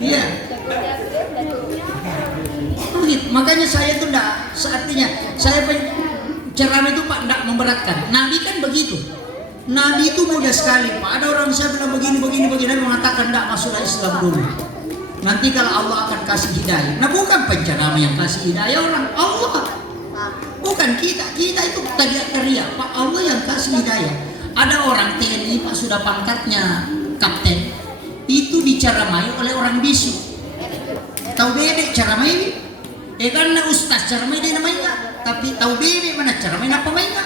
Iya. Makanya saya itu enggak, artinya saya ceramah itu Pak enggak memberatkan. Nabi kan begitu. Nabi itu mudah sekali Pak. Ada orang saya bilang begini Nabi mengatakan enggak masuk Islam dulu. Nanti kalau Allah akan kasih hidayah. Nah bukan penceramah yang kasih hidayah orang, Allah. Bukan kita itu teriak Pak, Allah yang kasih hidayah. Ada orang TNI Pak sudah pangkatnya kapten, itu diceramai oleh orang bisu. Tahu bebek ceramai? Karena ustaz ceramai dia namanya, tapi tahu bebek mana ceramai apa mainnya?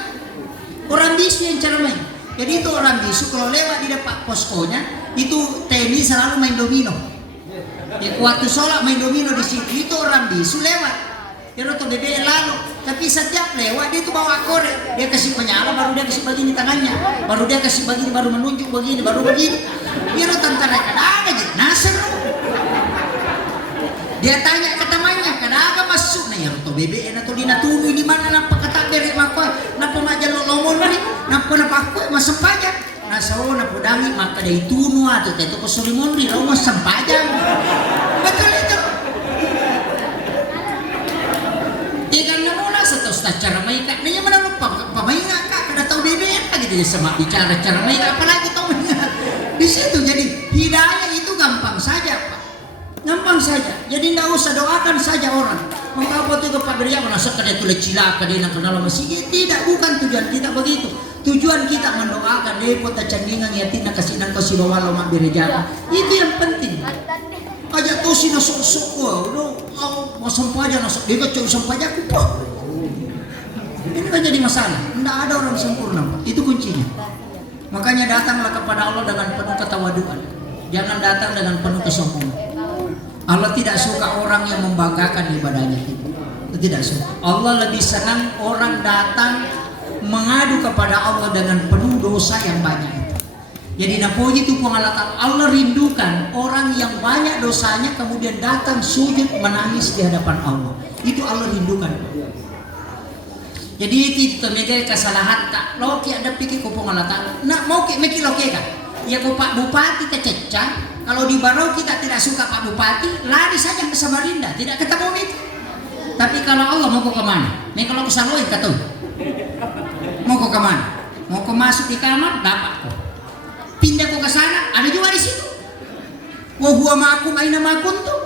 Orang bisu yang ceramai. Jadi itu orang bisu kalau lewat di depan poskonya itu TNI selalu main domino. Ya waktu sholat main domino di situ itu orang bisu lewat. Dia roto bebek lalu, tapi setiap lewat dia itu bawa korek, dia kasih penyala, baru dia kasih begini tangannya, baru dia kasih begini, baru menunjuk begini, baru begini. Dia roto antara kadang aja nasir. Dia tanya ke temannya, kenapa masuk? Nah ya roto bebek atau dina tumi di mana napa kata beri makoi, napa majal lomon ni, napa aku masuk pajak. Nah so napa dangi maka dia itu atau itu kesulimon di rumah sempajang. Betul itu. Ikan namula satu cara mereka, nanya mana lupa pemainnya kak, kada tahu bebek gitu dia sama bicara cara mereka apalagi tahu di situ. Jadi hidayah itu gampang saja Pak. Gampang saja, jadi tidak usah doakan saja orang. Mengapa tuh ke Pak Beria merasa kada itu lecila, kada nak kenal masih tidak, bukan tujuan kita begitu. Tujuan kita mendoakan depot candingan yatina kasih nang kasih bawa lo mak bereja. Itu yang penting. Aja tuh si nasuk lo mau sampaja nasuk dia kecil sampaja aku Pak. Ini kan jadi masalah. Tidak ada orang sempurna Pak. Itu kuncinya. Makanya datanglah kepada Allah dengan penuh ketawaduan. Jangan datang dengan penuh kesombongan. Allah tidak suka orang yang membanggakan ibadahnya itu. Tidak suka. Allah lebih senang orang datang mengadu kepada Allah dengan penuh dosa yang banyak itu. Jadi napoji itu pengalatan Allah rindukan orang yang banyak dosanya kemudian datang sujud menangis di hadapan Allah. Itu Allah rindukan. Jadi itu megai kesalahan tak loki ada pikir ko pengalatan. Nak mau ki meki loki kan? Ya ko Pak Bupati kececah. Kalau di Barau kita tidak suka Pak Bupati, lari saja ke Samarinda, tidak ketemu itu. Tapi kalau Allah mau ke mana? Nih kalau ke Saloy kata, mau ke mana? Mau ke masuk di kamar, dapat kok. Pindah ke sana, ada juga di situ. Wah gua maku main nama akun tuh.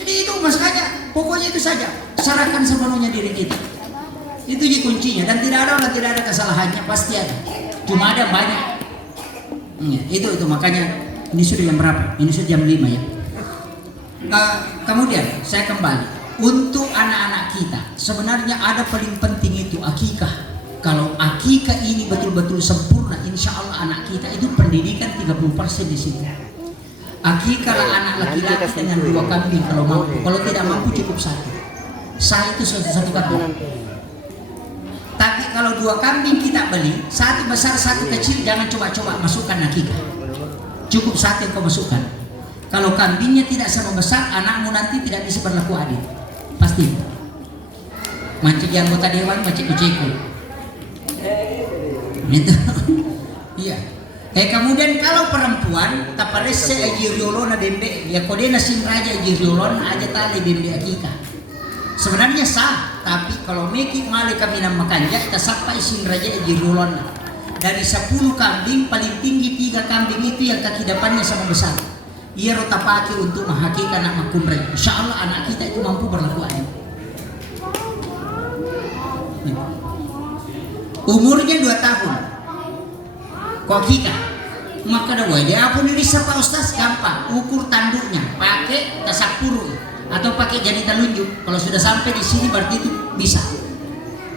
Jadi itu makanya, pokoknya itu saja. Serahkan sepenuhnya diri kita. Itu jadi kuncinya. Dan tidak ada orang tidak ada kesalahannya, pasti ada. Cuma ada banyak. Itu makanya. Ini sudah jam berapa? Ini sudah jam 5 ya. Kemudian saya kembali untuk anak-anak kita. Sebenarnya ada paling penting itu akikah. Kalau akikah ini betul-betul sempurna, insya Allah anak kita itu pendidikan 30% di situ. Akikah anak laki-laki dengan 2 kambing kalau mampu. Kalau tidak mampu cukup 1. Sah itu satu kambing. Tapi kalau 2 kambing kita beli, 1 besar 1 kecil, jangan coba-coba masukkan akikah. Cukup 1 yang kau masukkan. Kalau kambingnya tidak sama besar, anakmu nanti tidak bisa berlaku adil. Pasti. Macam yang anggota dewan, macam uceku. Gitu. Iya. Kemudian kalau perempuan, taparese ajiriolona dembe, ya kodena simraja ajiriolona aja tali dembe akika. Sebenarnya sah, tapi kalau meki mali kami nama kanjak, tasapa simraja ajiriolona. Dari 10 kambing paling tinggi 3 kambing itu yang kaki depannya sama besar. Ia rota pakai untuk menghakikan anak makumre. Insya Allah anak kita itu mampu berlaku adil. Umurnya 2 tahun. Kok kita? Maka dah dia pun bisa Pak Ustaz, gampang. Ukur tanduknya, pakai tasak puru atau pakai jari telunjuk. Kalau sudah sampai di sini berarti itu bisa.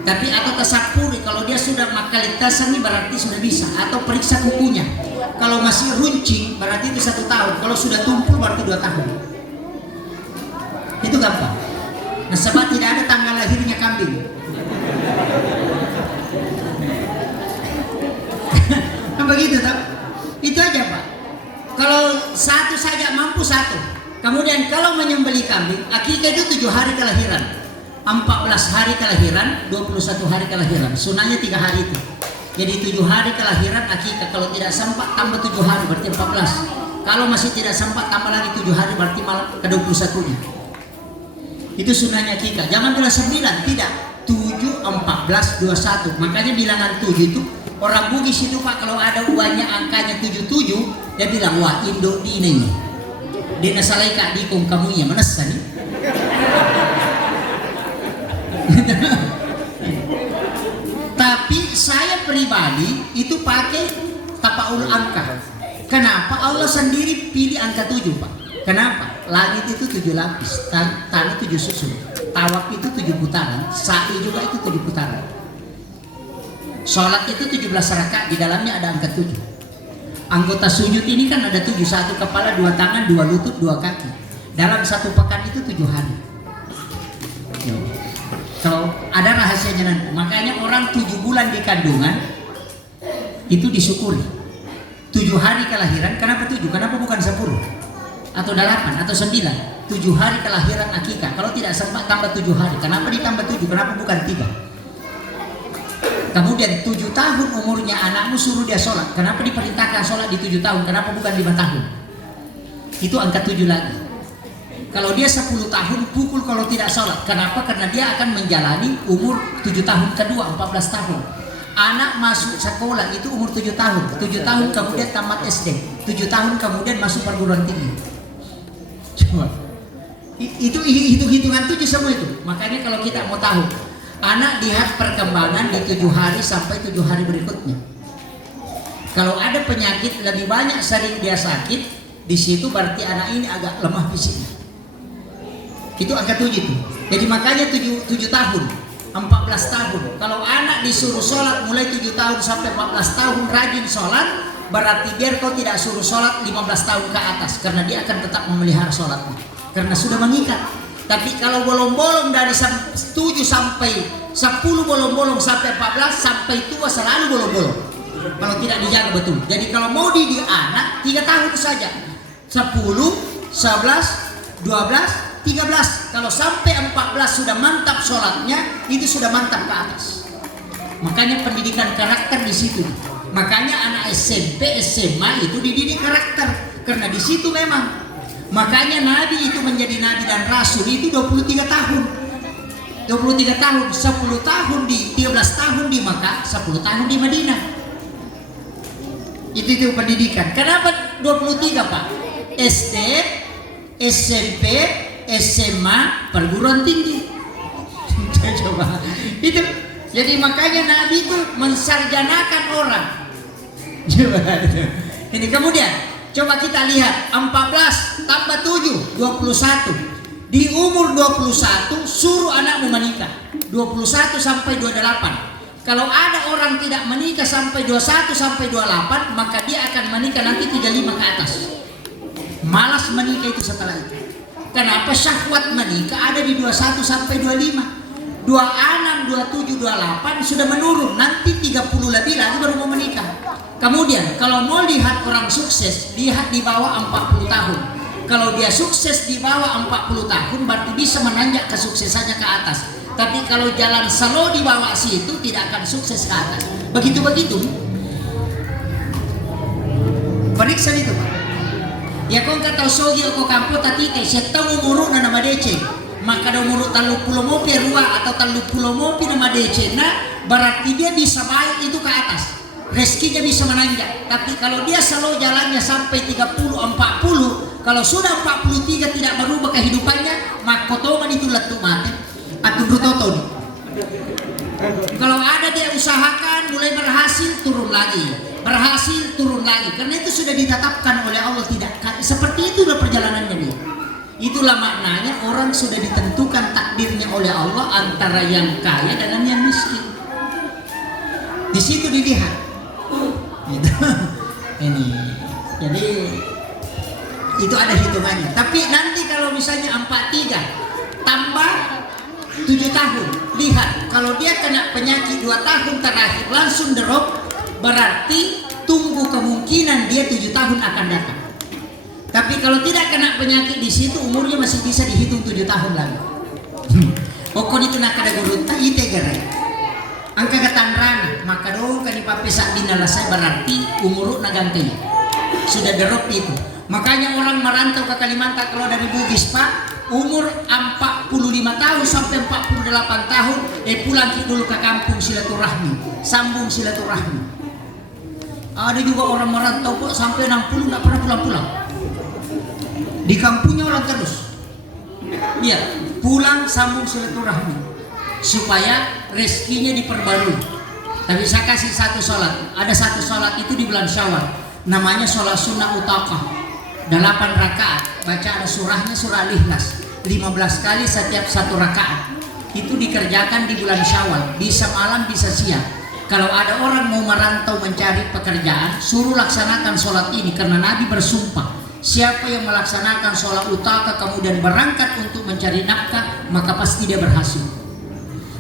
Tapi atau tasak puru, kalau dia sudah makan lintasan ini berarti sudah bisa. Atau periksa kukunya. Kalau masih runcing berarti itu 1 tahun. Kalau sudah tumpul berarti 2 tahun. Itu gampang. Nah, sebab tidak ada tanggal lahirnya kambing. Nah, begitu tak? Itu aja Pak. Kalau satu saja mampu 1. Kemudian kalau menyembelih kambing, akikah itu 7 hari kelahiran, 14 hari kelahiran, 21 hari kelahiran. Sunahnya 3 hari itu. Jadi 7 hari kelahiran akikah. Kalau tidak sempat tambah 7 hari berarti 14. Kalau masih tidak sempat tambah lagi 7 hari berarti malam ke 21-nya. Itu sunahnya akikah. Jangan bilang 9, tidak. 7, 14, 21. Makanya bilangan 7 itu orang Bugis itu Pak, kalau ada uangnya angkanya 77, dia bilang wah Indo di ini. Dia nasalai kak di kong kamu ya manasa nih. Tapi saya pribadi itu pakai tapaul angka. Kenapa? Allah sendiri pilih angka 7 Pak. Kenapa? Langit itu 7 lapis, tanah 7 susun, tawaf itu 7 putaran, sa'i juga itu 7 putaran. Sholat itu 17 rakaat, di dalamnya ada angka 7. Anggota sujud ini kan ada 7, 1 kepala, 2 tangan, 2 lutut, 2 kaki. Dalam 1 pekan itu 7 hari. So, ada rahasianya nanti. Makanya orang 7 bulan di kandungan itu disyukuri. 7 hari kelahiran, kenapa 7? Kenapa bukan 10? Atau 8 atau 9? 7 hari kelahiran akikah. Kalau tidak sempat tambah 7 hari. Kenapa ditambah 7? Kenapa bukan 3? Kemudian 7 tahun umurnya anakmu suruh dia sholat. Kenapa diperintahkan sholat di 7 tahun? Kenapa bukan 5 tahun? Itu angka 7 lagi. Kalau dia 10 tahun pukul kalau tidak sholat. Kenapa? Karena dia akan menjalani umur 7 tahun kedua, 14 tahun. Anak masuk sekolah itu umur 7 tahun. 7 tahun kemudian tamat SD. 7 tahun kemudian masuk perguruan tinggi. Coba. Itu hitung-hitungan 7 semua itu. Makanya kalau kita mau tahu, anak lihat perkembangan di 7 hari sampai 7 hari berikutnya. Kalau ada penyakit lebih banyak sering dia sakit, di situ berarti anak ini agak lemah fisiknya. Itu angka 7 itu. Jadi makanya 7 tahun, 14 tahun. Kalau anak disuruh sholat mulai 7 tahun sampai 14 tahun rajin sholat, berarti biar kau tidak suruh sholat 15 tahun ke atas, karena dia akan tetap memelihara sholatnya karena sudah mengikat. Tapi kalau bolong-bolong dari 7 sampai 10, bolong-bolong sampai 14, sampai tua selalu bolong-bolong kalau tidak dijaga betul. Jadi kalau mau didik anak 3 tahun saja, 10, 11, 12, 13. Kalau sampai 14 sudah mantap sholatnya, itu sudah mantap ke atas. Makanya pendidikan karakter di situ. Makanya anak SMP, SMA itu dididik karakter, karena di situ memang. Makanya Nabi itu menjadi Nabi dan Rasul itu 23 tahun. 23 tahun, 10 tahun di 13 tahun di Makkah, 10 tahun di Madinah. Itu pendidikan. Kenapa 23 Pak? SD, SMP, SMA, perguruan tinggi. Coba. Itu. Jadi makanya Nabi itu mensarjanakan orang. Coba itu. Ini kemudian coba kita lihat 14 tambah 7, 21. Di umur 21 suruh anakmu menikah. 21 sampai 28. Kalau ada orang tidak menikah sampai 21 sampai 28, maka dia akan menikah nanti 35 ke atas. Malas menikah itu setelah itu. Kenapa? Syahwat menikah ada di 21 sampai 25. 26, 27, 28 sudah menurun, nanti 30 lebih lagi baru mau menikah. Kemudian kalau mau lihat orang sukses, lihat di bawah 40 tahun. Kalau dia sukses di bawah 40 tahun berarti bisa menanjak kesuksesannya ke atas. Tapi kalau jalan slow di bawah situ tidak akan sukses ke atas. Begitu-begitu. Periksa itu Pak. Ya kau kata sogi ko kampo tati kay setang umuru na nama DC. Maka ada umur 30 mopi rua atau 30 mopi nama DC. Nah, berarti dia bisa baik itu ke atas. Rezekinya bisa menanjak. Tapi kalau dia selalu jalannya sampai 30, 40, kalau sudah 43 tidak berubah kehidupannya, maka potongan itu letuk mati. Atau bertoton. Kalau ada dia usahakan, mulai berhasil, turun lagi, berhasil, turun lagi. Karena itu sudah ditetapkan oleh Allah, tidak seperti itu udah perjalanannya dia. Itulah maknanya orang sudah ditentukan takdirnya oleh Allah antara yang kaya dengan yang miskin. Di situ dilihat. Gitu. Ini. Jadi itu ada hitungannya. Tapi nanti kalau misalnya 43 tambah 7 tahun, lihat kalau dia kena penyakit 2 tahun terakhir langsung drop, berarti tunggu kemungkinan dia 7 tahun akan datang. Tapi kalau tidak kena penyakit di situ, umurnya masih bisa dihitung 7 tahun lagi. Pokoknya itu nak ada gurunta ite gara. Angka ketanrana, maka dong kan ipape saat dinalasai berarti umur naganti. Sudah drop itu. Makanya orang merantau ke Kalimantan kalau dari Bugis Pak, umur 45 tahun sampai 48 tahun pulang dulu ke kampung silaturahmi, sambung silaturahmi. Ada juga orang merantau kok sampai 60 nggak pernah pulang-pulang. Di kampungnya orang terus. Iya, pulang sambung silaturahmi supaya rezekinya diperbarui. Tapi saya kasih satu sholat. Ada satu sholat itu di bulan Syawal, namanya sholat sunnah utakah. 8 rakaat, baca ada surahnya, surah Al-Ikhlas 15 kali setiap 1 rakaat. Itu dikerjakan di bulan Syawal, bisa malam bisa siang. Kalau ada orang mau merantau mencari pekerjaan, suruh laksanakan sholat ini karena Nabi bersumpah, siapa yang melaksanakan sholat utaka kemudian berangkat untuk mencari nafkah, maka pasti dia berhasil.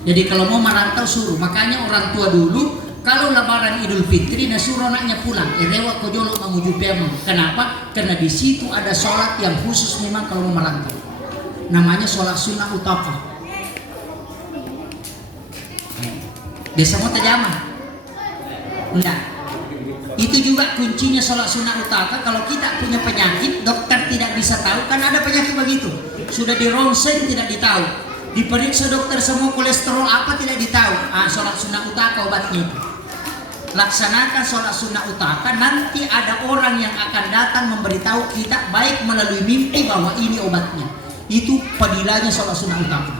Jadi kalau mau merantau suruh. Makanya orang tua dulu kalau lebaran Idul Fitri suruh anaknya pulang, rewa kojolo menuju Pemang. Kenapa? Karena di situ ada sholat yang khusus memang kalau mau merantau. Namanya sholat sunnah utaka. Desa mau tajamah? Enggak. Itu juga kuncinya sholat sunnah utaka. Kalau kita punya penyakit, dokter tidak bisa tahu. Kan ada penyakit begitu. Sudah di ronsen tidak ditahu. Diperiksa dokter semua kolesterol apa tidak ditahu. Sholat sunnah utaka obatnya itu. Laksanakan sholat sunnah utaka, nanti ada orang yang akan datang memberitahu kita baik melalui mimpi bahwa ini obatnya. Itu padilanya sholat sunnah utaka.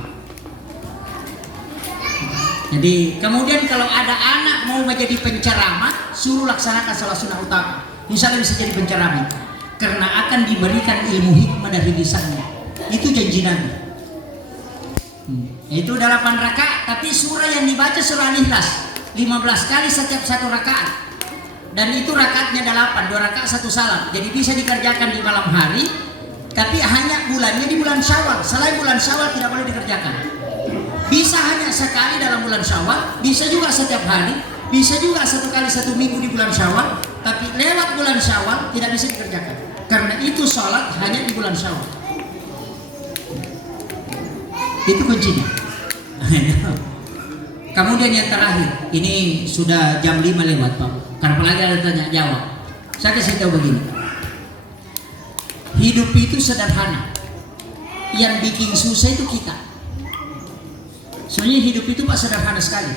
Jadi kemudian kalau ada anak mau menjadi penceramah, suruh laksanakan sholat sunnah utaka. Misalnya bisa jadi penceramah karena akan diberikan ilmu hikmah dari lisannya. Itu janji Nabi. Itu 8 rakaat, tapi surah yang dibaca surah Al-Ikhlas 15 kali setiap 1 rakaat. Dan itu rakaatnya 8, 2 rakaat 1 salam. Jadi bisa dikerjakan di malam hari, tapi hanya bulannya di bulan Syawal. Selain bulan Syawal tidak boleh dikerjakan. Bisa hanya sekali dalam bulan Syawal, bisa juga setiap hari, bisa juga 1 kali 1 minggu di bulan Syawal, tapi lewat bulan Syawal tidak bisa dikerjakan. Karena itu sholat hanya di bulan Syawal. Itu kuncinya. Kemudian yang terakhir, ini sudah jam 5 lewat Pak. Karena lagi ada tanya jawab. Saya kasih tahu begini. Hidup itu sederhana. Yang bikin susah itu kita. Sebenarnya hidup itu Pak sederhana sekali.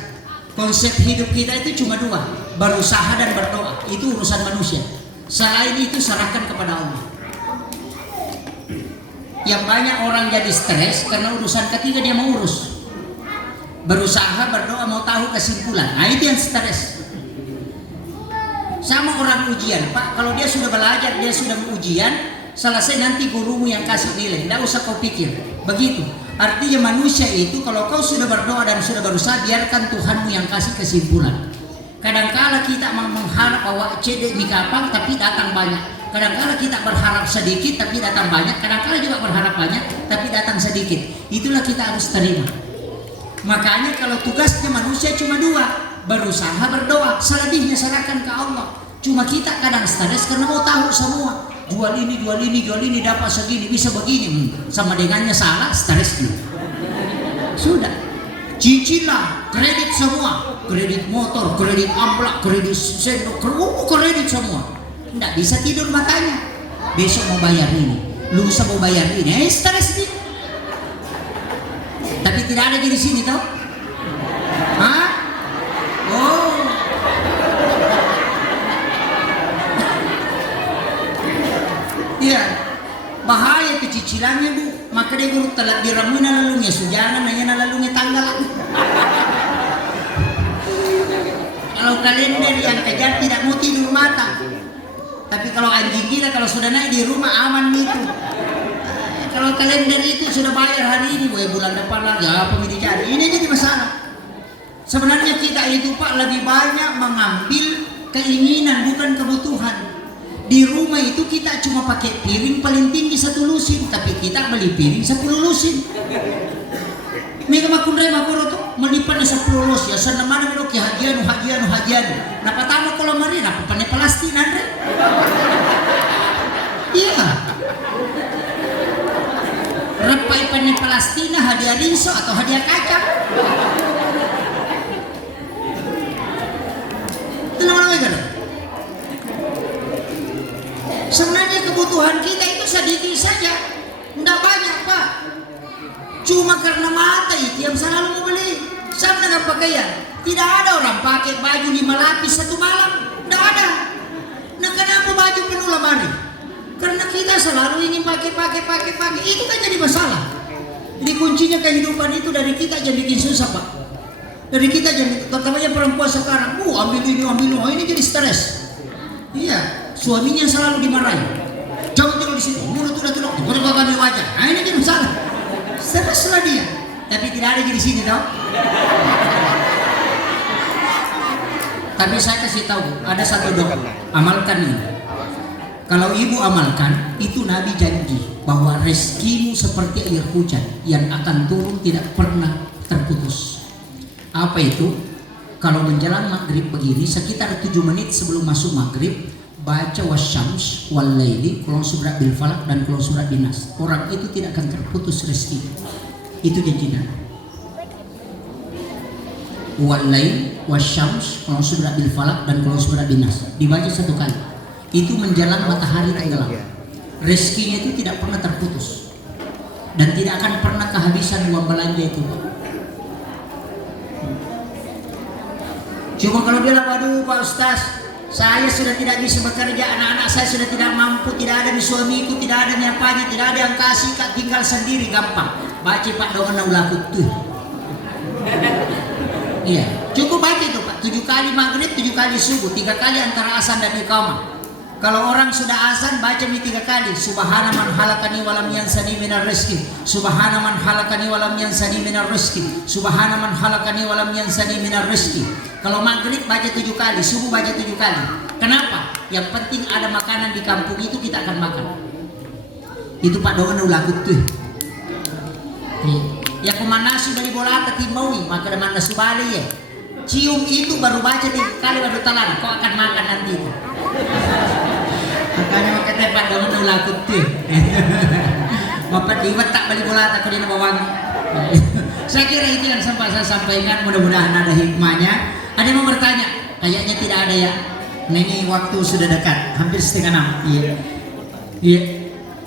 Konsep hidup kita itu cuma 2, berusaha dan berdoa. Itu urusan manusia. Selain itu serahkan kepada Allah. Yang banyak orang jadi stres karena urusan ketiga dia mau urus. Berusaha, berdoa, mau tahu kesimpulan. Nah itu yang stres. Sama orang ujian Pak, kalau dia sudah belajar, dia sudah ujian, selesai nanti gurumu yang kasih nilai, tidak usah kau pikir. Begitu. Artinya manusia itu kalau kau sudah berdoa dan sudah berusaha, biarkan Tuhanmu yang kasih kesimpulan. Kadangkala kita mengharap bahwa CD ini kapan tapi datang banyak. Kadangkala kita berharap sedikit tapi datang banyak. Kadangkala juga berharap banyak tapi datang sedikit. Itulah kita harus terima. Makanya kalau tugasnya manusia cuma 2, berusaha, berdoa, selebihnya serahkan ke Allah. Cuma kita kadang stres karena mau tahu semua. Jual ini dapat segini, bisa begini. Sama dengannya salah, stres juga. Sudah. Cicilan, kredit semua. Kredit motor, kredit amplak, kredit sendok, kredit semua. Nggak bisa tidur matanya. Besok mau bayar ini, lusa mau bayar ini. Stres nih. Tapi tidak ada di sini toh? Hah? Oh. Iya. Bahaya kecicilannya Bu. Maka dia guru telat diramuin lalunya sujangan nanya lalunya tanggal. Kalau kalender yang kejar tidak mau tidur mata. Tapi kalau anjing gila kalau sudah naik di rumah aman itu. Kalau kalender itu sudah bayar hari ini, bulan depan lagi apa yang dicari. Ini jadi masalah. Sebenarnya kita itu Pak lebih banyak mengambil keinginan bukan kebutuhan. Di rumah itu kita cuma pakai piring paling tinggi 1 lusin, tapi kita beli piring 10 lusin. Mega makundai makuro tuh melipatnya 10 lusin. Ya sana mana melo ki hajian. Nah pertama kalau mari apa pakai plastik nanti. Iya. Repai pakai plastik hadiah rinso atau hadiah kacang. Sebenarnya kebutuhan kita itu sedikit saja, tidak banyak Pak. Cuma karena mata itu yang selalu mau beli. Sama dengan pakaian, tidak ada orang pakai baju 5 lapis 1 malam, tidak ada. Nah kenapa baju penuh lemari? Karena kita selalu ingin pakai. Itu kan jadi masalah. Jadi kuncinya kehidupan itu dari kita aja bikin susah Pak. Dari kita jadi, terutamanya perempuan sekarang, ambil ini jadi stres. Iya, suaminya selalu dimarahi. Jangan tidur di sini, mulut udah tulok, udah kami wajah. Nah ini jadi masalah. Streslah dia, tapi tidak ada di sini tau. Tapi saya kasih tahu, ada satu doa, amalkan ini. Kalau ibu amalkan, itu Nabi janji bahwa rezekimu seperti air hujan yang akan turun tidak pernah terputus. Apa itu? Kalau menjelang maghrib begini, sekitar 7 menit sebelum masuk maghrib, baca wasyams wal laili, kulon surat bil falak dan kulon surat binas. Orang itu tidak akan terputus rezeki. Itu janji Nabi. Wal lail wasyams, kulon surat bil falak dan kulon surat binas. Dibaca 1 kali. Itu menjelang matahari tenggelam. Rezekinya itu tidak pernah terputus dan tidak akan pernah kehabisan uang belanja itu. Cuma kalau bilang, waduh Pak Ustaz, saya sudah tidak bisa bekerja, anak-anak saya sudah tidak mampu, tidak ada di suamiku, tidak ada ni apanya, tidak ada yang kasih, Kak, tinggal sendiri, gampang. Baca Pak doa naulakut tuh. Iya, cukup baca itu Pak, 7 kali maghrib, 7 kali subuh, 3 kali antara azan dan iqamah. Kalau orang sudah azan baca 3 kali, subhana man halakani walam yansani minar rizki, subhana man halakani walam yansani minar rizki, subhana man halakani walam yansani minar rizki. Kalau maghrib baca 7 kali, subuh baca 7 kali. Kenapa? Yang penting ada makanan di kampung itu kita akan makan. Itu Pak doa lagut tuh. Ya kemanasi bali bola ketimawi, maka mana subali ya. Cium itu baru baca 3 kali baru talan, kau akan makan nanti itu. Makanya makanya Pak doa lagut tuh. Bapak diwat tak bali bola tak kau di bawang. Saya kira itu yang sempat saya sampaikan, mudah-mudahan ada hikmahnya. Ada yang mau bertanya? Kayaknya tidak ada ya. Nah ini waktu sudah dekat, hampir 5:30. Iya. Iya.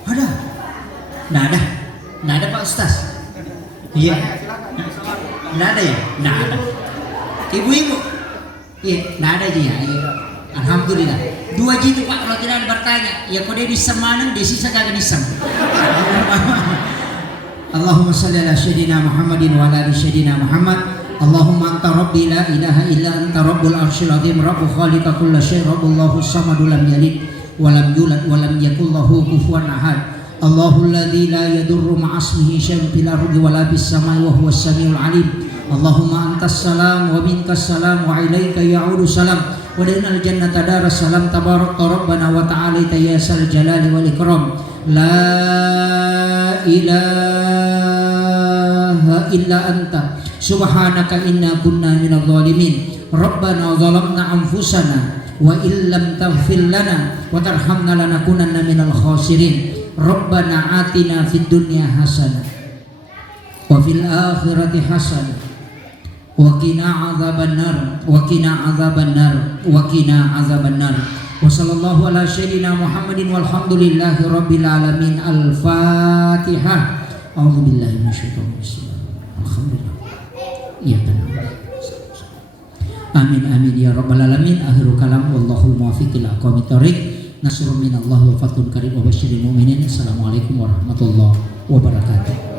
Ada? Nggak ada Pak Ustaz. Iya. Nggak ada ya? Nggak ada. Ibu-ibu? Iya, nggak ada aja ya. Iya. Alhamdulillah. 2 gitu Pak kalau tidak ada bertanya. Ya kode di semanan, di sisa kagak disem. Allahumma shalli ala sayyidina Muhammadin wa ala ali sayyidina Muhammad. Allahumma anta rabbi la ilaha illa anta rabbul arsyil azim rabbu khaliqa kulla syai' rabbullahu samadu lam yalid wa lam yulad wa lam yakul lahu kufuwan ahad. Allahul ladzi la yadurru ma'asmihi syai'un fil ardi wa la fis samai wa huwas samiul alim. Allahumma antas salam wa minkas salam wa ilaika ya'udu salam wa dinal jannata daras salam tabarak rabbana wa ta'ala ya sal jalali wal ikram. La ilaha illa anta subhanaka inna kunna minadh dhalimin. Rabbana zalamna anfusana wa illam taghfir lana wa tarhamna lanakunanna minal khasirin. Rabbana atina fid dunya hasanah wa fil akhirati hasanah wa qina adzabannar wa qina adzabannar wa qina adzabannar. Wa sallallahu ala sayyidina Muhammadin walhamdulillahi rabbil alamin. Al-Fatihah. A'udzu billahi minasyaitonir rajim. Alhamdulillah. Iya benar. Amin amin ya rabbal alamin. Akhirul kalam wallahul muwaffiq ila aqwamit thoriq. Nasrun minallahi wa fathun qarib wa basyiril mu'minin. Assalamualaikum warahmatullahi wabarakatuh.